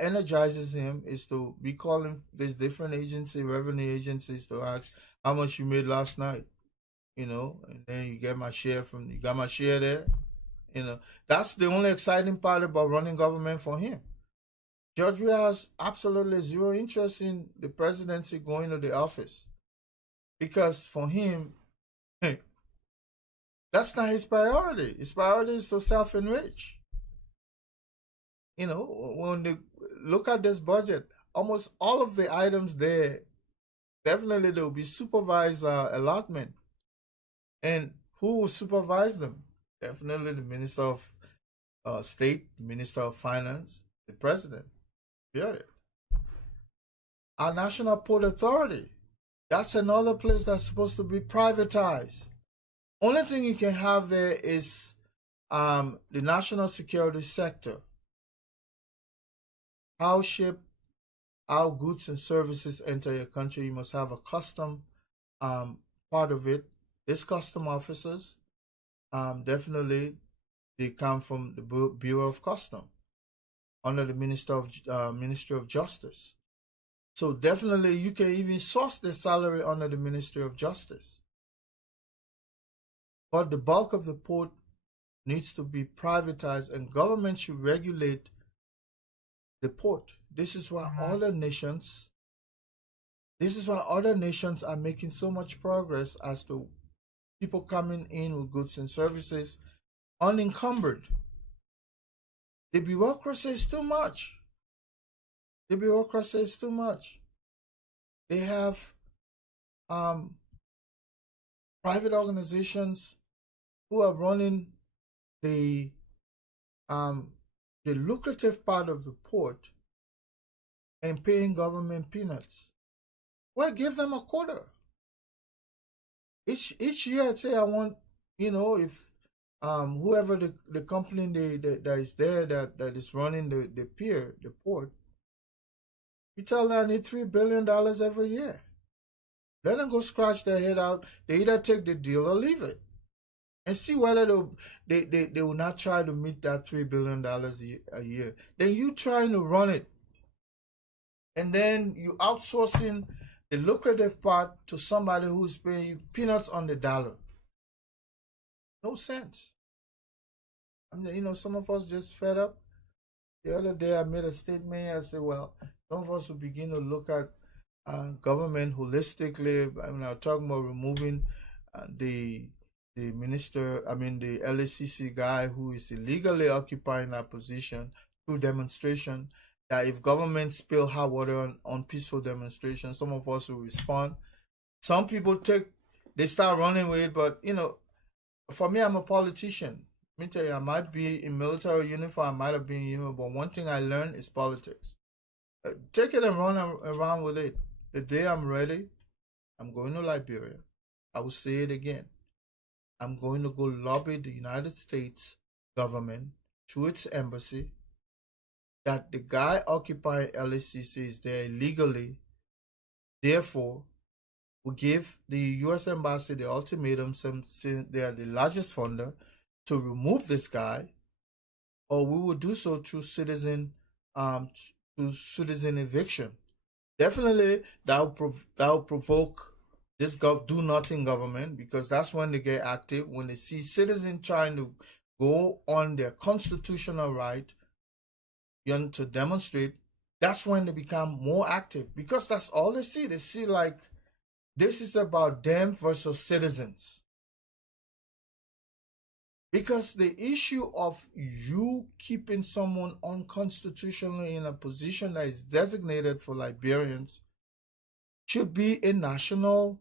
energizes him is to be calling these different revenue agencies to ask how much you made last night, and then you got my share there. That's the only exciting part about running government for him. George Weah has absolutely zero interest in the presidency going to the office because for him, that's not his priority. His priority is to self-enrich. When they look at this budget, almost all of the items there, definitely there will be supervised allotment. And who will supervise them? Definitely the Minister of State, the Minister of Finance, the President. Period. Our National Port Authority, that's another place that's supposed to be privatized. Only thing you can have there is the national security sector. How goods and services enter your country, you must have a custom part of it. These custom officers, definitely, they come from the Bureau of Custom under the Ministry of Justice. So definitely you can even source their salary under the Ministry of Justice. But the bulk of the port needs to be privatized, and government should regulate the port. This is why other nations are making so much progress as to people coming in with goods and services unencumbered. The bureaucracy is too much. The bureaucracy is too much. They have private organizations who are running the lucrative part of the port and paying government peanuts. Well, give them a quarter. Each year I'd say I want, if whoever the company that is there that is running the pier, the port, you tell them I need $3 billion every year. Let them go scratch their head out. They either take the deal or leave it. And see whether they will not try to meet that $3 billion a year. Then you trying to run it. And then you outsourcing the lucrative part to somebody who's paying you peanuts on the dollar. No sense. I mean, some of us just fed up. The other day I made a statement. I said, well, some of us will begin to look at government holistically. I mean, I'm talking about removing the minister, the LACC guy who is illegally occupying that position through demonstration. That if government spill hot water on peaceful demonstration, some of us will respond. Some people they start running with it, but for me, I'm a politician. Let me tell you, I might be in military uniform, I might have been in but one thing I learned is politics. Take it and run around with it. The day I'm ready, I'm going to Liberia. I will say it again. I'm going to go lobby the United States government through its embassy that the guy occupying LACC is there illegally. Therefore, we give the U.S. Embassy the ultimatum, since they are the largest funder, to remove this guy, or we will do so through citizen eviction. Definitely, that will provoke this do nothing government, because that's when they get active, when they see citizens trying to go on their constitutional right to demonstrate. That's when they become more active, because that's all they see. They see like this is about them versus citizens. Because the issue of you keeping someone unconstitutionally in a position that is designated for Liberians should be a national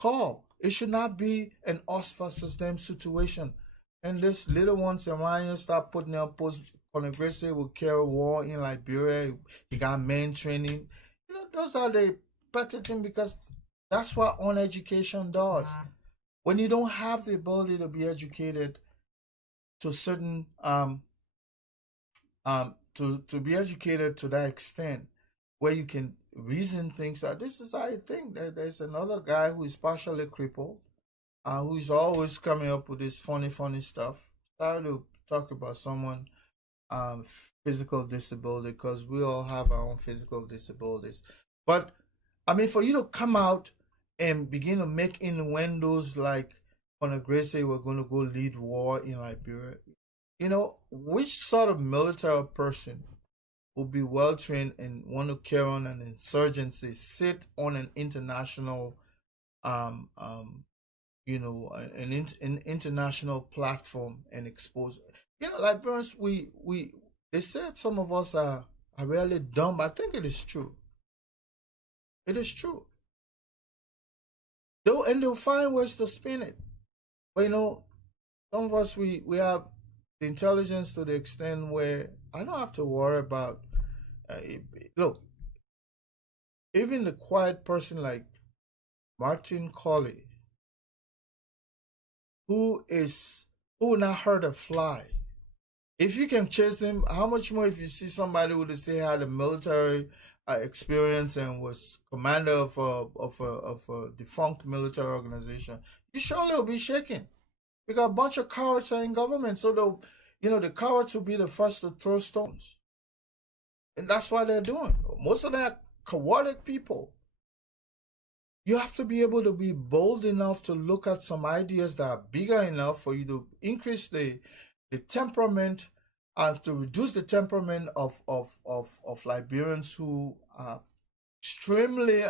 call. It should not be an us versus them situation. And this little ones around start putting up posts. Congress will carry war in Liberia. He got men training. Those are the better thing, because that's what uneducation does. When you don't have the ability to be educated to certain to be educated to that extent where you can reason things out. This is how I think that there's another guy who is partially crippled, who is always coming up with this funny stuff. Started to talk about someone physical disability, because we all have our own physical disabilities. But for you to come out and begin to make innuendos like Gracie, we're going to go lead war in Liberia. Which sort of military person will be well trained and want to carry on an insurgency, sit on an international, an international platform and expose? Liberians, they said some of us are really dumb. I think it is true. It is true. They'll find ways to spin it. But some of us we have the intelligence to the extent where I don't have to worry about. Look, even the quiet person like Martin Colley, who not hurt a fly. If you can chase him, how much more if you see somebody who had a military experience and was commander of a defunct military organization, you surely will be shaken. Because a bunch of cowards are in government, so the cowards will be the first to throw stones, and that's what they're doing. Most of that chaotic people. You have to be able to be bold enough to look at some ideas that are bigger enough for you to increase the temperament and to reduce the temperament of Liberians who are extremely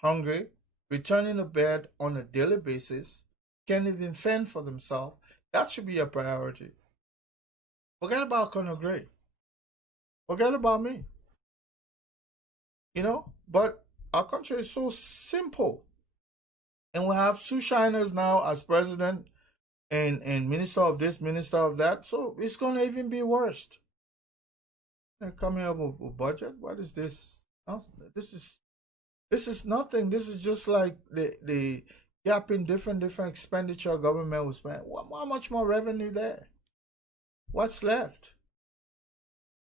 hungry, returning to bed on a daily basis, can't even fend for themselves. That should be a priority. Forget about Colonel Gray. Forget about me. But our country is so simple. And we have two shiners now as president and minister of this, minister of that. So it's going to even be worse. They're coming up with a budget. What is this? This is nothing. This is just like the gap in different expenditure government will spend. How much more revenue there? What's left?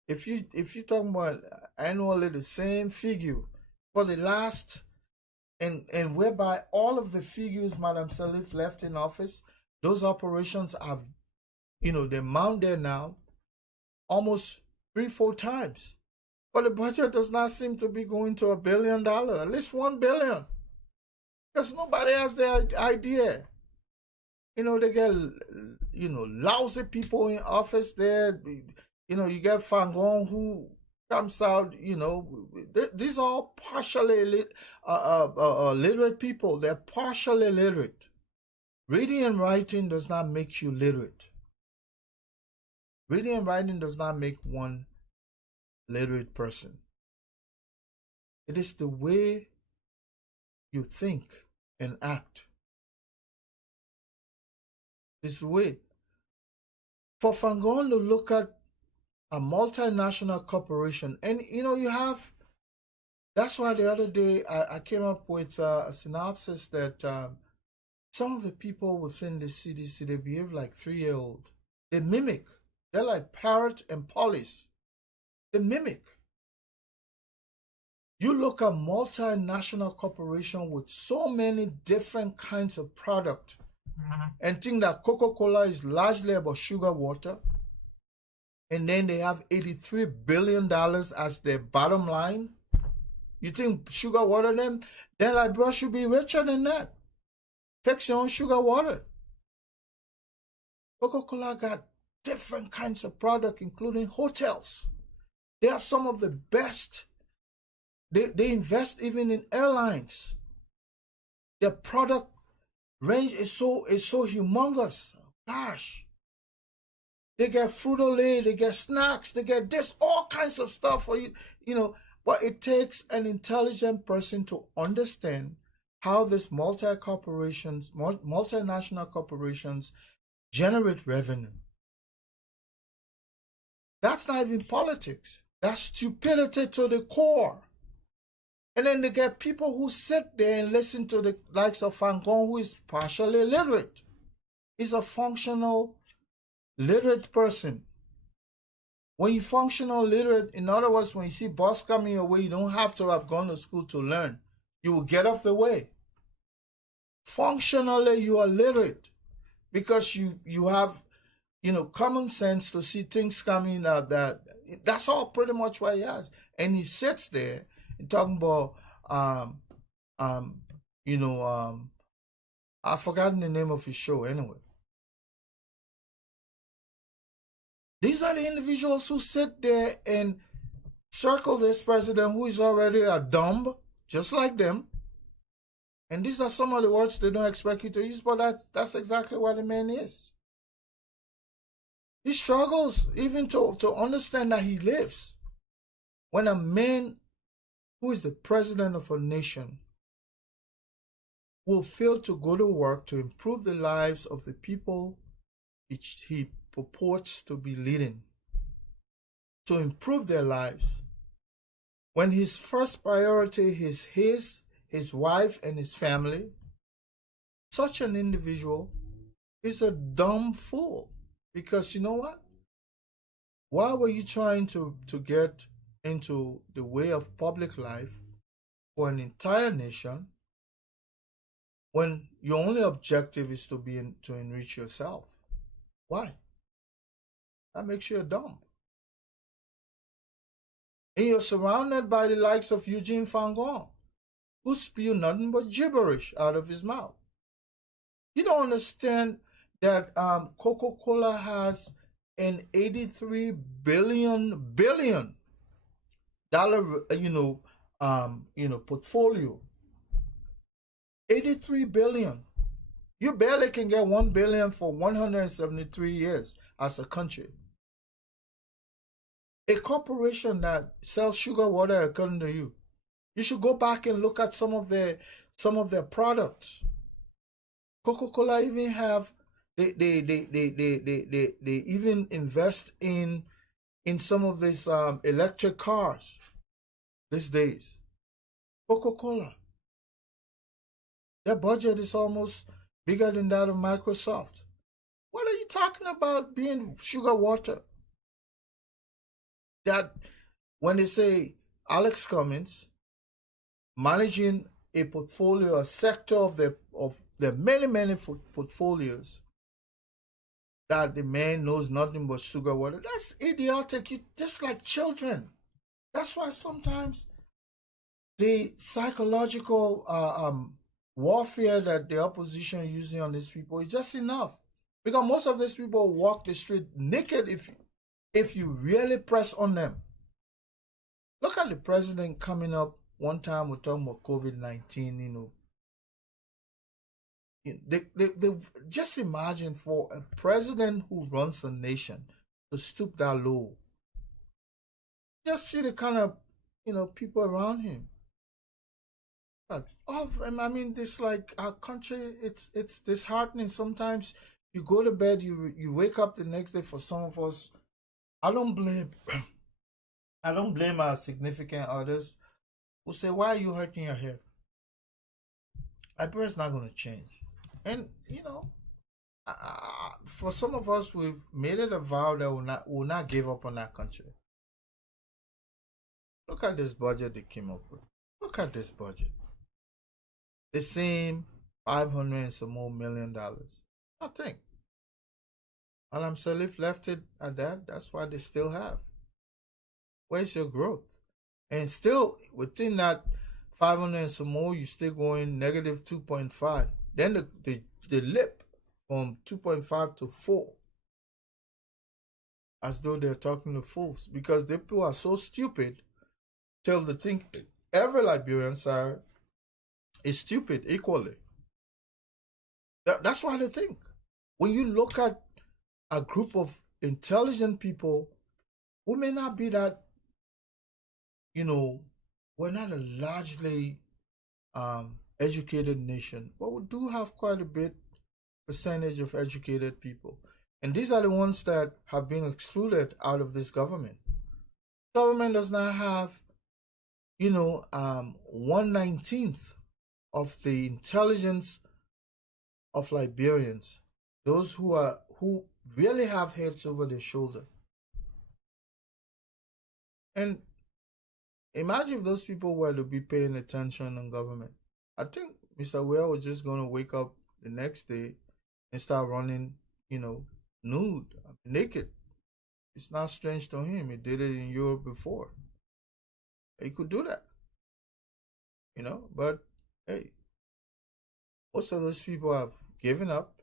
If you talking about annually the same figure for the last and whereby all of the figures Madam Salif left in office, those operations have, they mount there now almost 3-4 times. But the budget does not seem to be going to $1 billion, at least $1 billion. Because nobody has the idea. They get, lousy people in office there. You get Fangon who comes out, these are all partially literate people. They're partially literate. Reading and writing does not make you literate. Reading and writing does not make one literate person. It is the way you think and act. It's the way. For Fangon to look at a multinational corporation, and you have, that's why the other day I came up with a synopsis that some of the people within the CDC, they behave like 3-year-old. They mimic. They're like parrot and police. They mimic. You look at multinational corporation with so many different kinds of product and think that Coca-Cola is largely about sugar water, and then they have $83 billion as their bottom line. You think sugar water then Liberia should be richer than that. Fix your own sugar water. Coca-Cola got different kinds of product, including hotels. They have some of the best. They invest even in airlines. Their product range is so humongous. Gosh. They get Frito-Lay, they get snacks, they get this, all kinds of stuff for you, But it takes an intelligent person to understand how these multinational corporations generate revenue. That's not even politics. That's stupidity to the core. And then they get people who sit there and listen to the likes of Fangon, who is partially literate. He's a functional literate person. When you're functional literate, in other words, when you see bus coming your way, you don't have to have gone to school to learn. You will get off the way. Functionally, you are literate because you have, common sense to see things coming out. That's all pretty much what he has. And he sits there and talking about, I've forgotten the name of his show anyway. These are the individuals who sit there and circle this president who is already a dumb, just like them. And these are some of the words they don't expect you to use, but that's exactly what the man is. He struggles even to understand that he lives. When a man who is the president of a nation will fail to go to work to improve the lives of the people he purports to be leading, to improve their lives, when his first priority is his wife and his family, such an individual is a dumb fool. Because you know what? Why were you trying to get into the way of public life for an entire nation when your only objective is to enrich yourself? Why? That makes you a dumb. And you're surrounded by the likes of Eugene Fangon, who spew nothing but gibberish out of his mouth. You don't understand that Coca-Cola has an 83 billion dollar portfolio. 83 billion. You barely can get 1 billion for 173 years as a country. A corporation that sells sugar water, according to you, you should go back and look at some of their products. Coca-Cola even have they even invest in some of these electric cars these days. Coca-Cola, their budget is almost bigger than that of Microsoft. What are you talking about being sugar water? That when they say Alex Cummins managing a portfolio, a sector of the many portfolios, that the man knows nothing but sugar water, that's idiotic. You just like children. That's why sometimes the psychological warfare that the opposition is using on these people is just enough. Because most of these people walk the street naked if you really press on them. Look at the president coming up one time, we're talking about COVID-19, They just imagine for a president who runs a nation to stoop that low. Just see the kind of people around him. All of them, I mean, this like our country, it's disheartening. Sometimes you go to bed, you wake up the next day. For some of us, I don't blame our significant others who say, "Why are you hurting your hair?" Liberia's not going to change, and for some of us, we've made it a vow that we'll not give up on that country. Look at this budget they came up with. Look at this budget. The same 500 and some more $million. Nothing. Alam Salif left it at that. That's why they still have. Where's your growth? And still within that 500 and some more, you're still going negative 2.5. Then the lip from 2.5 to 4. As though they're talking to fools. Because the people are so stupid till they think every Liberian is stupid equally. That's why they think. When you look at a group of intelligent people who may not be that, we're not a largely educated nation, but we do have quite a bit percentage of educated people. And these are the ones that have been excluded out of this government. Government does not have, 1/19th of the intelligence of Liberians, those who really have heads over their shoulder. And imagine if those people were to be paying attention on government. I think Mr. Ware was just going to wake up the next day and start running, nude, naked. It's not strange to him. He did it in Europe before. He could do that. But hey, most of those people have given up.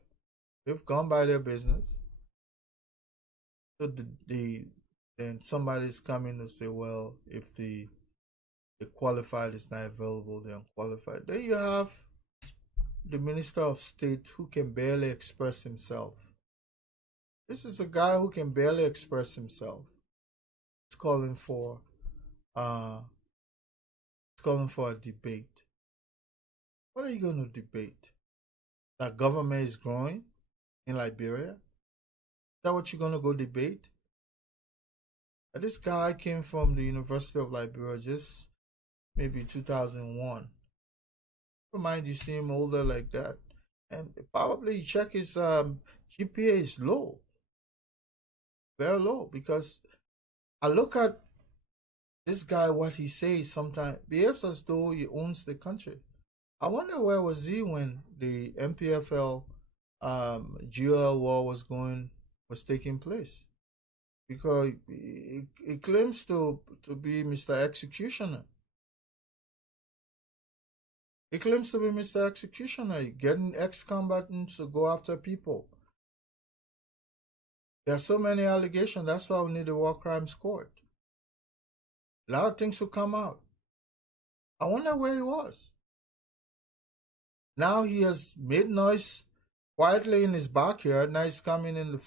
They've gone by their business. So then somebody's coming to say, well, if the qualified is not available, they're unqualified. Then you have the Minister of State who can barely express himself. This is a guy who can barely express himself. He's calling for a debate. What are you going to debate? That government is growing in Liberia? Is that what you're going to go debate? This guy came from the University of Liberia just maybe 2001. Never mind, you see him older like that. And probably you check his GPA is low. Very low. Because I look at this guy, what he says sometimes behaves as though he owns the country. I wonder where was he when the MPFL GOL war was taking place. because it claims to be Mr. Executioner. It claims to be Mr. Executioner, getting ex-combatants to go after people. There are so many allegations. That's why we need a war crimes court. A lot of things will come out. I wonder where he was. Now he has made noise quietly in his backyard. Now he's coming to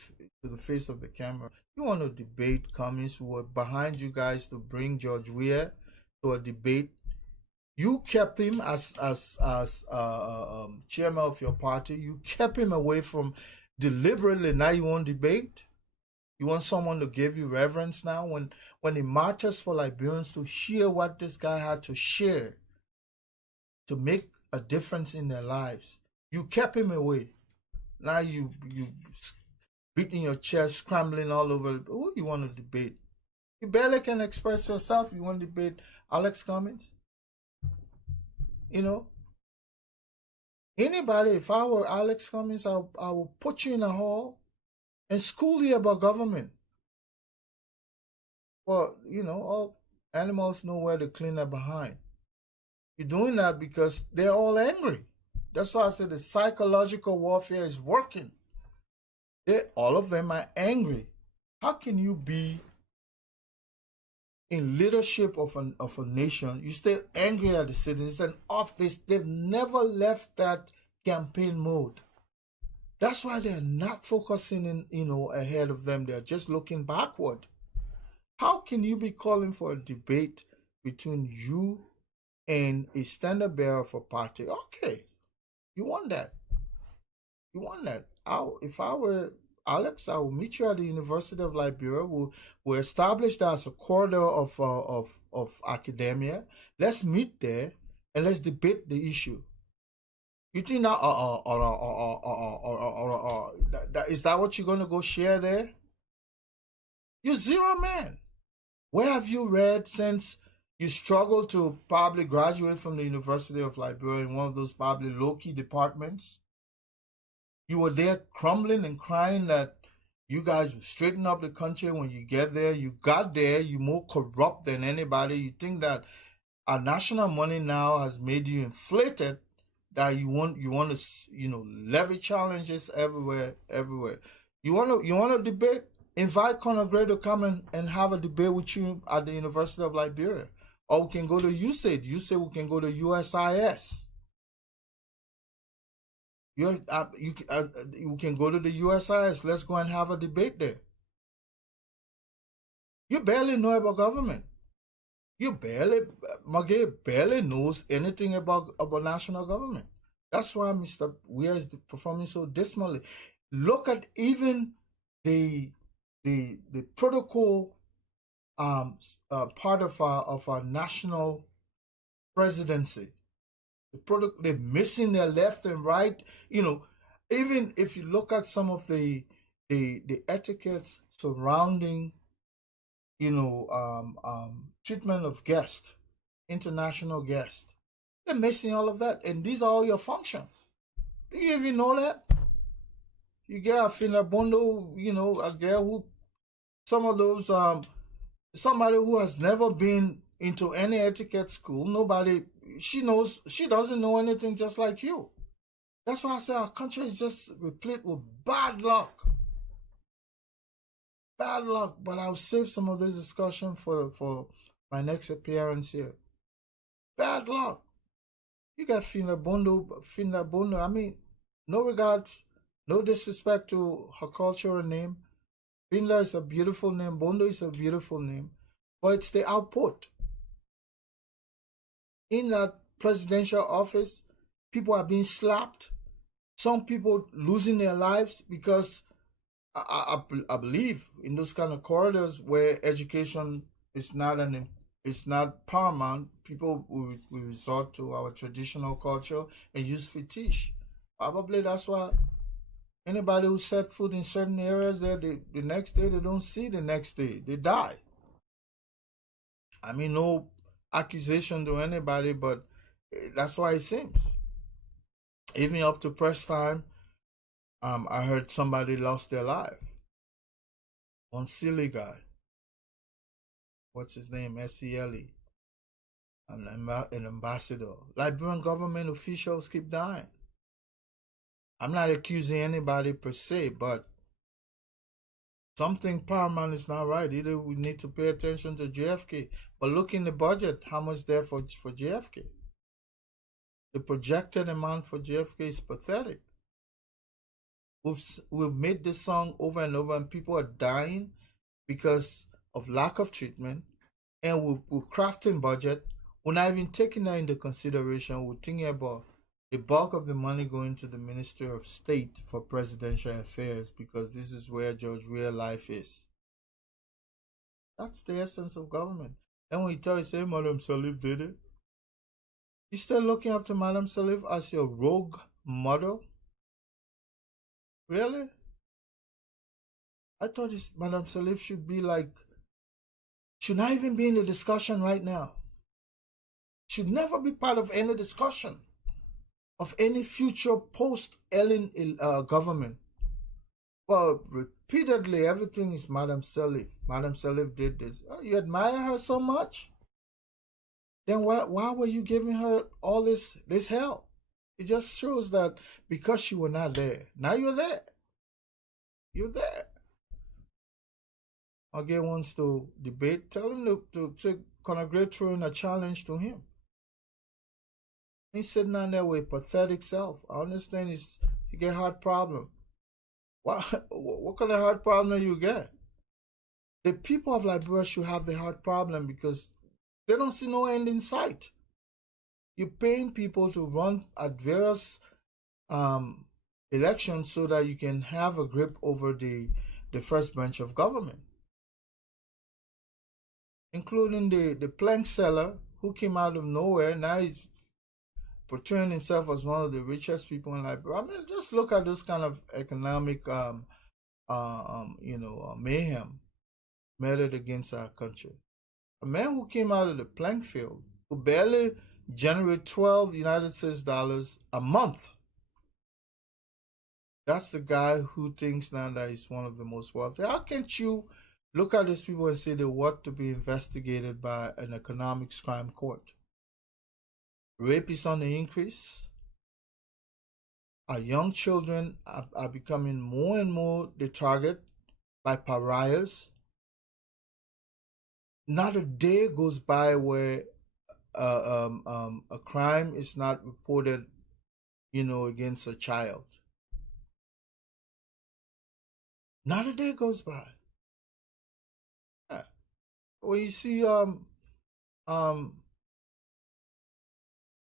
the face of the camera. You want to debate Cummings, who were behind you guys to bring George Weah to a debate. You kept him as chairman of your party. You kept him away from deliberately. Now you want debate? You want someone to give you reverence now? When it matters for Liberians to hear what this guy had to share to make a difference in their lives, you kept him away. Now you beating your chest, scrambling all over. Who you want to debate? You barely can express yourself. You want to debate Alex Cummings? You know, anybody, if I were Alex Cummings, I will put you in a hall and school you about government. Well, all animals know where to clean up behind. You're doing that because they're all angry. That's why I said the psychological warfare is working. All of them are angry. How can you be in leadership of a nation, you stay angry at the citizens, and they've never left that campaign mode. That's why they're not focusing ahead of them. They're just looking backward. How can you be calling for a debate between you and a standard bearer of a party? Okay, you want that. You want that. If I were Alex, I will meet you at the University of Liberia. We'll establish that as a corridor of academia. Let's meet there and let's debate the issue. You think that is that what you're gonna go share there? You're zero man. Where have you read since you struggled to probably graduate from the University of Liberia in one of those probably low-key departments? You were there crumbling and crying that you guys would straighten up the country. When you get there, you got there, you're more corrupt than anybody. You think that our national money now has made you inflated, that you want to levy challenges everywhere. You want to debate? Invite Conor Gray to come and have a debate with you at the University of Liberia, or we can go to USAID. You say we can go to USIS. You can go to the USIS. Let's go and have a debate there. You barely know about government. Maggie barely knows anything about national government. That's why Mr. Weah is performing so dismally. Look at even the protocol part of our national presidency. They're missing their left and right. Even if you look at some of the etiquettes surrounding, treatment of guests, international guests, they're missing all of that. And these are all your functions. Do you even know that? You get a Fyneah Bondo, a girl who, some of those, somebody who has never been into any etiquette school. She doesn't know anything, just like you. That's why I say our country is just replete with bad luck. Bad luck, but I'll save some of this discussion for my next appearance here. Bad luck. You got Fyneah Bondo. I mean, no regards, no disrespect to her cultural name. Fyneah is a beautiful name. Bondo is a beautiful name. But it's the output. In that presidential office, people are being slapped. Some people losing their lives because I believe in those kind of corridors where education is not paramount, people will resort to our traditional culture and use fetish. Probably that's why anybody who set foot in certain areas there, the next day they don't see the next day. They die. I mean, no accusation to anybody, but that's why it seems. Even up to press time, I heard somebody lost their life. One silly guy. What's his name? SELE. An ambassador. Liberian government officials keep dying. I'm not accusing anybody per se, but something paramount is not right. Either we need to pay attention to JFK, but look in the budget, how much there for JFK? The projected amount for JFK is pathetic. We've made this song over and over, and people are dying because of lack of treatment. And we're crafting budget. We're not even taking that into consideration. We're thinking about the bulk of the money going to the Ministry of State for Presidential Affairs because this is where George real life is. That's the essence of government. And when you tell you, say, Madam Salif did it, you still looking up to Madam Salif as your rogue model? Really? I thought Madam Salif should be like, should not even be in the discussion right now. Should never be part of any discussion of any future post-Ellen government. Well, repeatedly, everything is Madam Salif. Madam Salif did this. Oh, you admire her so much? Then why were you giving her all this help? It just shows that because you were not there. Now you're there. You're there. Again wants to debate. Tell him to take Conor Gray throwing a challenge to him. He's sitting down there with pathetic self. I understand you get heart problem. What kind of heart problem you get? The people of Liberia should have the heart problem because they don't see no end in sight. You're paying people to run at various elections so that you can have a grip over the first branch of government, including the plank seller who came out of nowhere. Now he's portraying himself as one of the richest people in Liberia. I mean, just look at this kind of economic, mayhem meted against our country. A man who came out of the plank field, who barely generated 12 United States dollars a month. That's the guy who thinks now that he's one of the most wealthy. How can't you look at these people and say they want to be investigated by an economics crime court? Rape is on the increase. Our young children are becoming more and more the target by pariahs. Not a day goes by where a crime is not reported, against a child. Not a day goes by. Yeah. When you see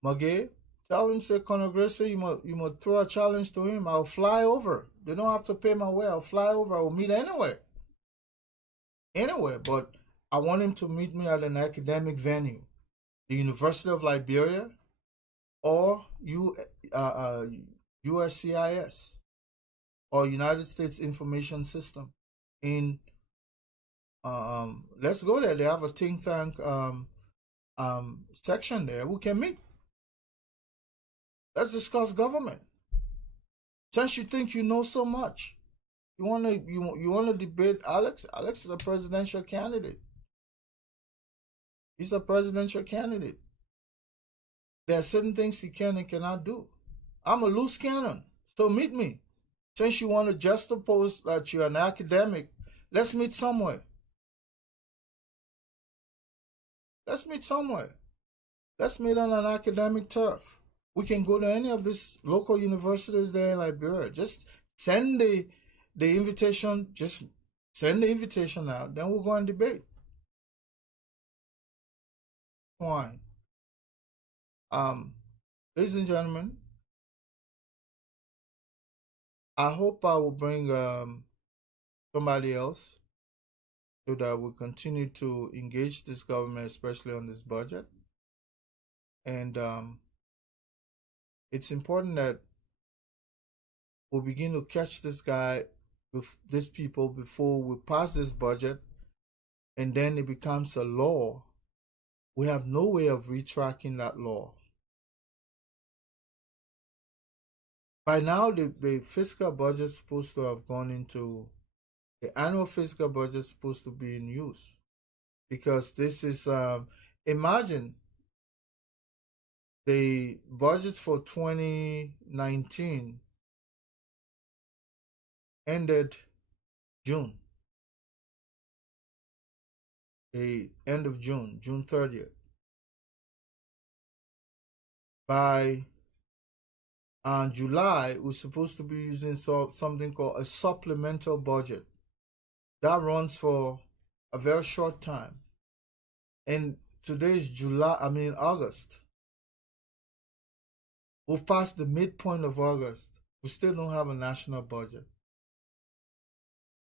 Magay, tell him, say, Conor Gray, say, you must throw a challenge to him. I'll fly over. They don't have to pay my way. I'll fly over. I'll meet anywhere. Anywhere. But I want him to meet me at an academic venue. The University of Liberia or USCIS or United States Information System. Let's go there. They have a think tank section there. We can meet. Let's discuss government. Since you think you know so much, you wanna debate Alex? Alex is a presidential candidate. He's a presidential candidate. There are certain things he can and cannot do. I'm a loose cannon, so meet me. Since you want to juxtapose that you're an academic, let's meet somewhere. Let's meet somewhere. Let's meet on an academic turf. We can go to any of these local universities there in Liberia. Just send the invitation. Just send the invitation out. Then we'll go and debate. Fine. Ladies and gentlemen, I hope I will bring somebody else so that we continue to engage this government, especially on this budget. And it's important that we begin to catch this guy, these people, before we pass this budget, and then it becomes a law. We have no way of retracking that law. By now, the fiscal budget is supposed to have gone into The annual fiscal budget is supposed to be in use because this is imagine the budget for 2019 ended June, the end of June, June 30th. By July, we're supposed to be using something called a supplemental budget. That runs for a very short time. And today is August. We've passed the midpoint of August. We still don't have a national budget.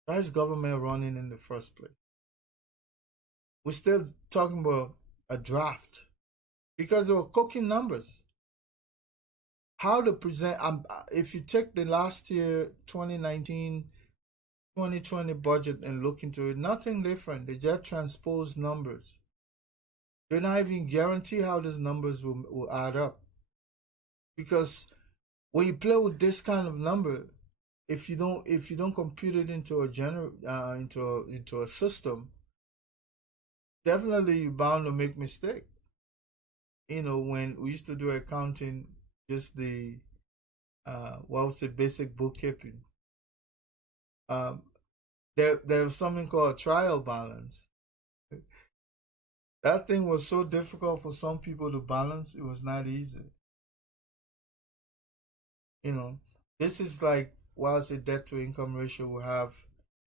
Why is government running in the first place? We're still talking about a draft because they were cooking numbers. How to present, if you take the last year 2019 2020 budget and look into it, nothing different. They just transpose numbers. They're not even guarantee how these numbers will add up. Because when you play with this kind of number, if you don't compute it into a system, definitely you're bound to make mistake. When we used to do accounting, just the basic bookkeeping. There's something called a trial balance. That thing was so difficult for some people to balance. It was not easy. This is like, whilst a debt to income ratio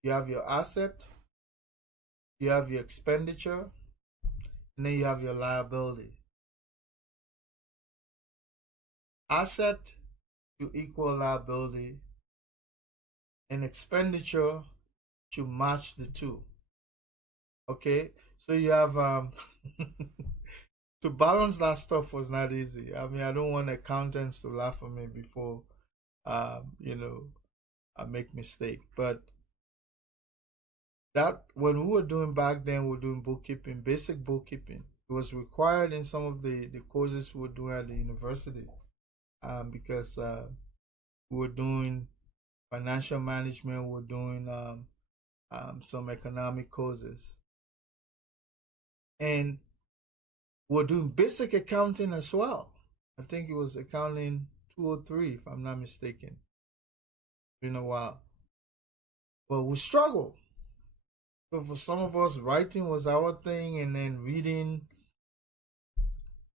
you have your asset, you have your expenditure, and then you have your liability. Asset to equal liability, and expenditure to match the two. Okay, so you have to balance that stuff was not easy. I mean, I don't want accountants to laugh at me before I make mistake. But that when we were doing back then, we were doing bookkeeping, basic bookkeeping. It was required in some of the courses we were doing at the university, because we were doing financial management, we were doing some economic courses, and we're doing basic accounting as well. I think it was accounting 203, if I'm not mistaken. It's been a while. But we struggled. So for some of us, writing was our thing, and then reading.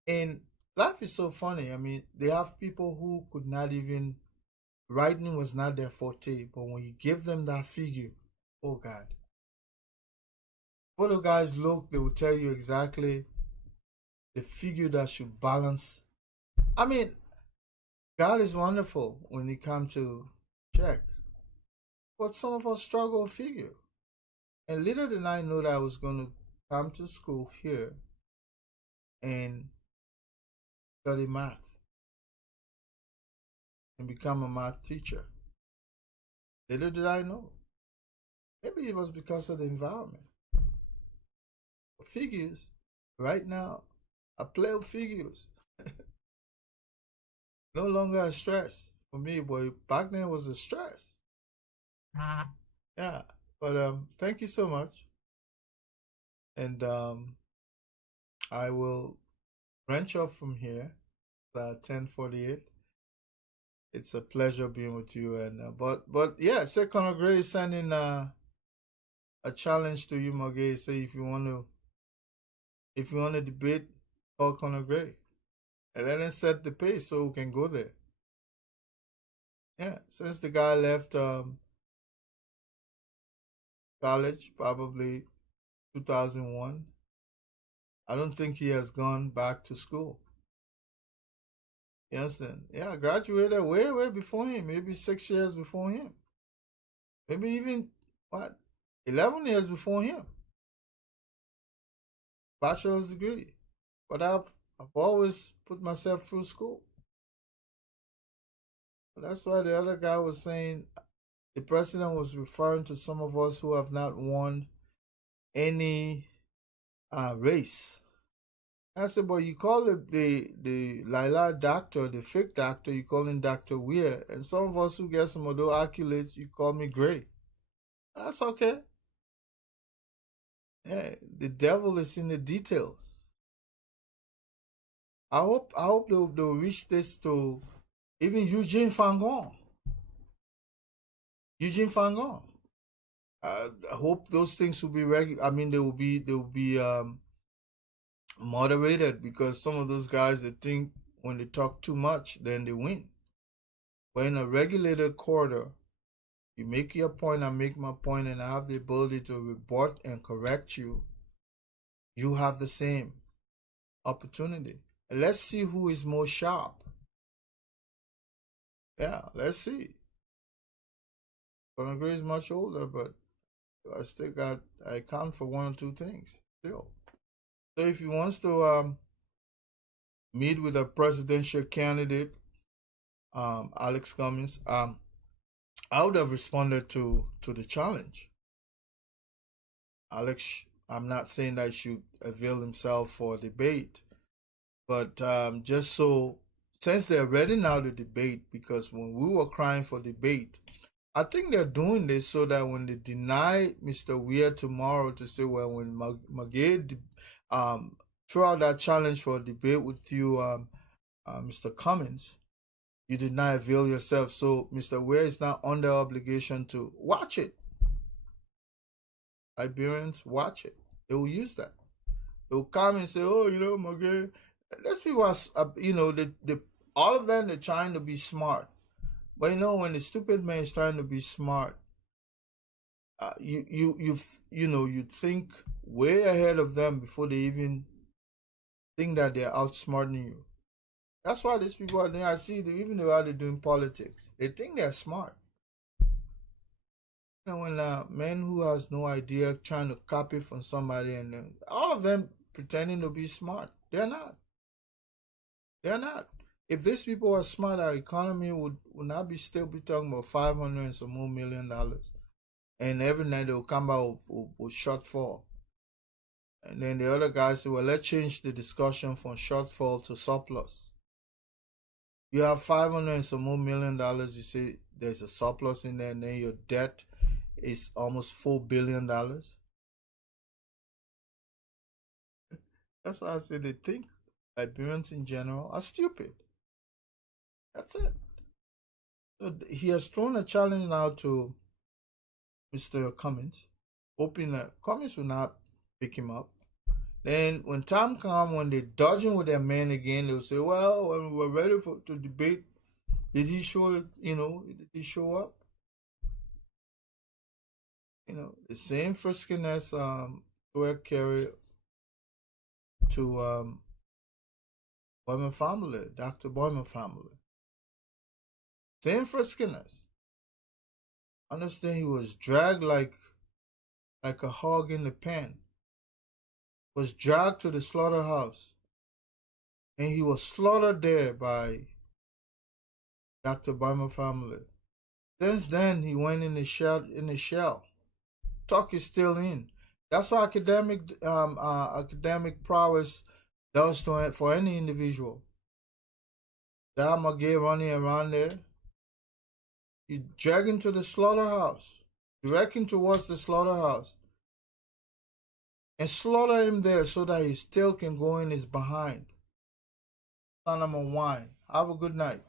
And life is so funny. I mean, they have people who could not even, writing was not their forte, but when you give them that figure, oh God. Photo guys look, they will tell you exactly the figure that should balance. I mean, God is wonderful when it comes to check. But some of us struggle with figure. And little did I know that I was going to come to school here and study math and become a math teacher. Little did I know. Maybe it was because of the environment. But figures, right now, I play with figures. No longer a stress for me, but back then it was a stress. Yeah. But thank you so much. And I will branch off from here. It's 10:48. It's a pleasure being with you. And but yeah, say Conor Gray is sending a challenge to you, Mogay. Say if you want to debate, call Conor Gray, and let him set the pace so we can go there. Yeah, since the guy left college, probably 2001, I don't think he has gone back to school. Yes, yeah, I graduated way before him, maybe 6 years before him, maybe even 11 years before him. Bachelor's degree, but I've always put myself through school. But that's why the other guy was saying the president was referring to some of us who have not won any race. I said, but you call it the Lila doctor, the fake doctor, you call him Dr. Weir. And some of us who get some of those accolades, you call me Gray. That's okay. Yeah, the devil is in the details. I hope they'll reach this to even Eugene Fangon. Eugene Fangon. I hope those things will be I mean, they will be moderated, because some of those guys, they think when they talk too much, then they win. But in a regulated quarter, you make your point, I make my point, and I have the ability to rebut and correct you. You have the same opportunity. And let's see who is more sharp. Yeah, let's see. Conagray is much older, but I count for one or two things still. So if he wants to meet with a presidential candidate, Alex Cummings, I would have responded to the challenge. Alex, I'm not saying that he should avail himself for debate, but just so, since they're ready now to debate, because when we were crying for debate, I think they're doing this so that when they deny Mr. Weir tomorrow, to say, well, when Magee threw out that challenge for a debate with you, Mr. Cummings, you did not avail yourself. So Mr. Weir is now under obligation to watch it. Liberians, watch it. They will use that. They will come and say, oh, Magee. Those people are, all of them, they're trying to be smart. But when the stupid man is trying to be smart, you think way ahead of them before they even think that they're outsmarting you. That's why these people are doing. I see them, even while they're doing politics, they think they're smart. When a man who has no idea trying to copy from somebody, and all of them pretending to be smart, they're not. They're not. If these people are smart, our economy would not be still be talking about 500 and some more $1 million, and every night they will come out with shortfall. And then the other guys say, well, let's change the discussion from shortfall to surplus. You have 500 and some more $1 million. You say there's a surplus in there, and then your debt is almost $4 billion. That's why I say they think Liberians in general are stupid. That's it. So he has thrown a challenge now to Mr. Cummings, hoping that Cummings will not pick him up. Then when time comes, when they're dodging with their men again, they'll say, well, when we were ready to debate, did he show it, did he show up? The same friskiness Square carry to Boyman family, Dr. Boyman family. Same friskiness. Understand, he was dragged like a hog in the pen. Was dragged to the slaughterhouse, and he was slaughtered there by Dr. Boyman family. Since then, he went in the shell. Talk is still in. That's why academic prowess does to it for any individual. That Magee running around there, you drag him to the slaughterhouse, direct him towards the slaughterhouse, and slaughter him there so that his tail can go in his behind. Son of a wine. Have a good night.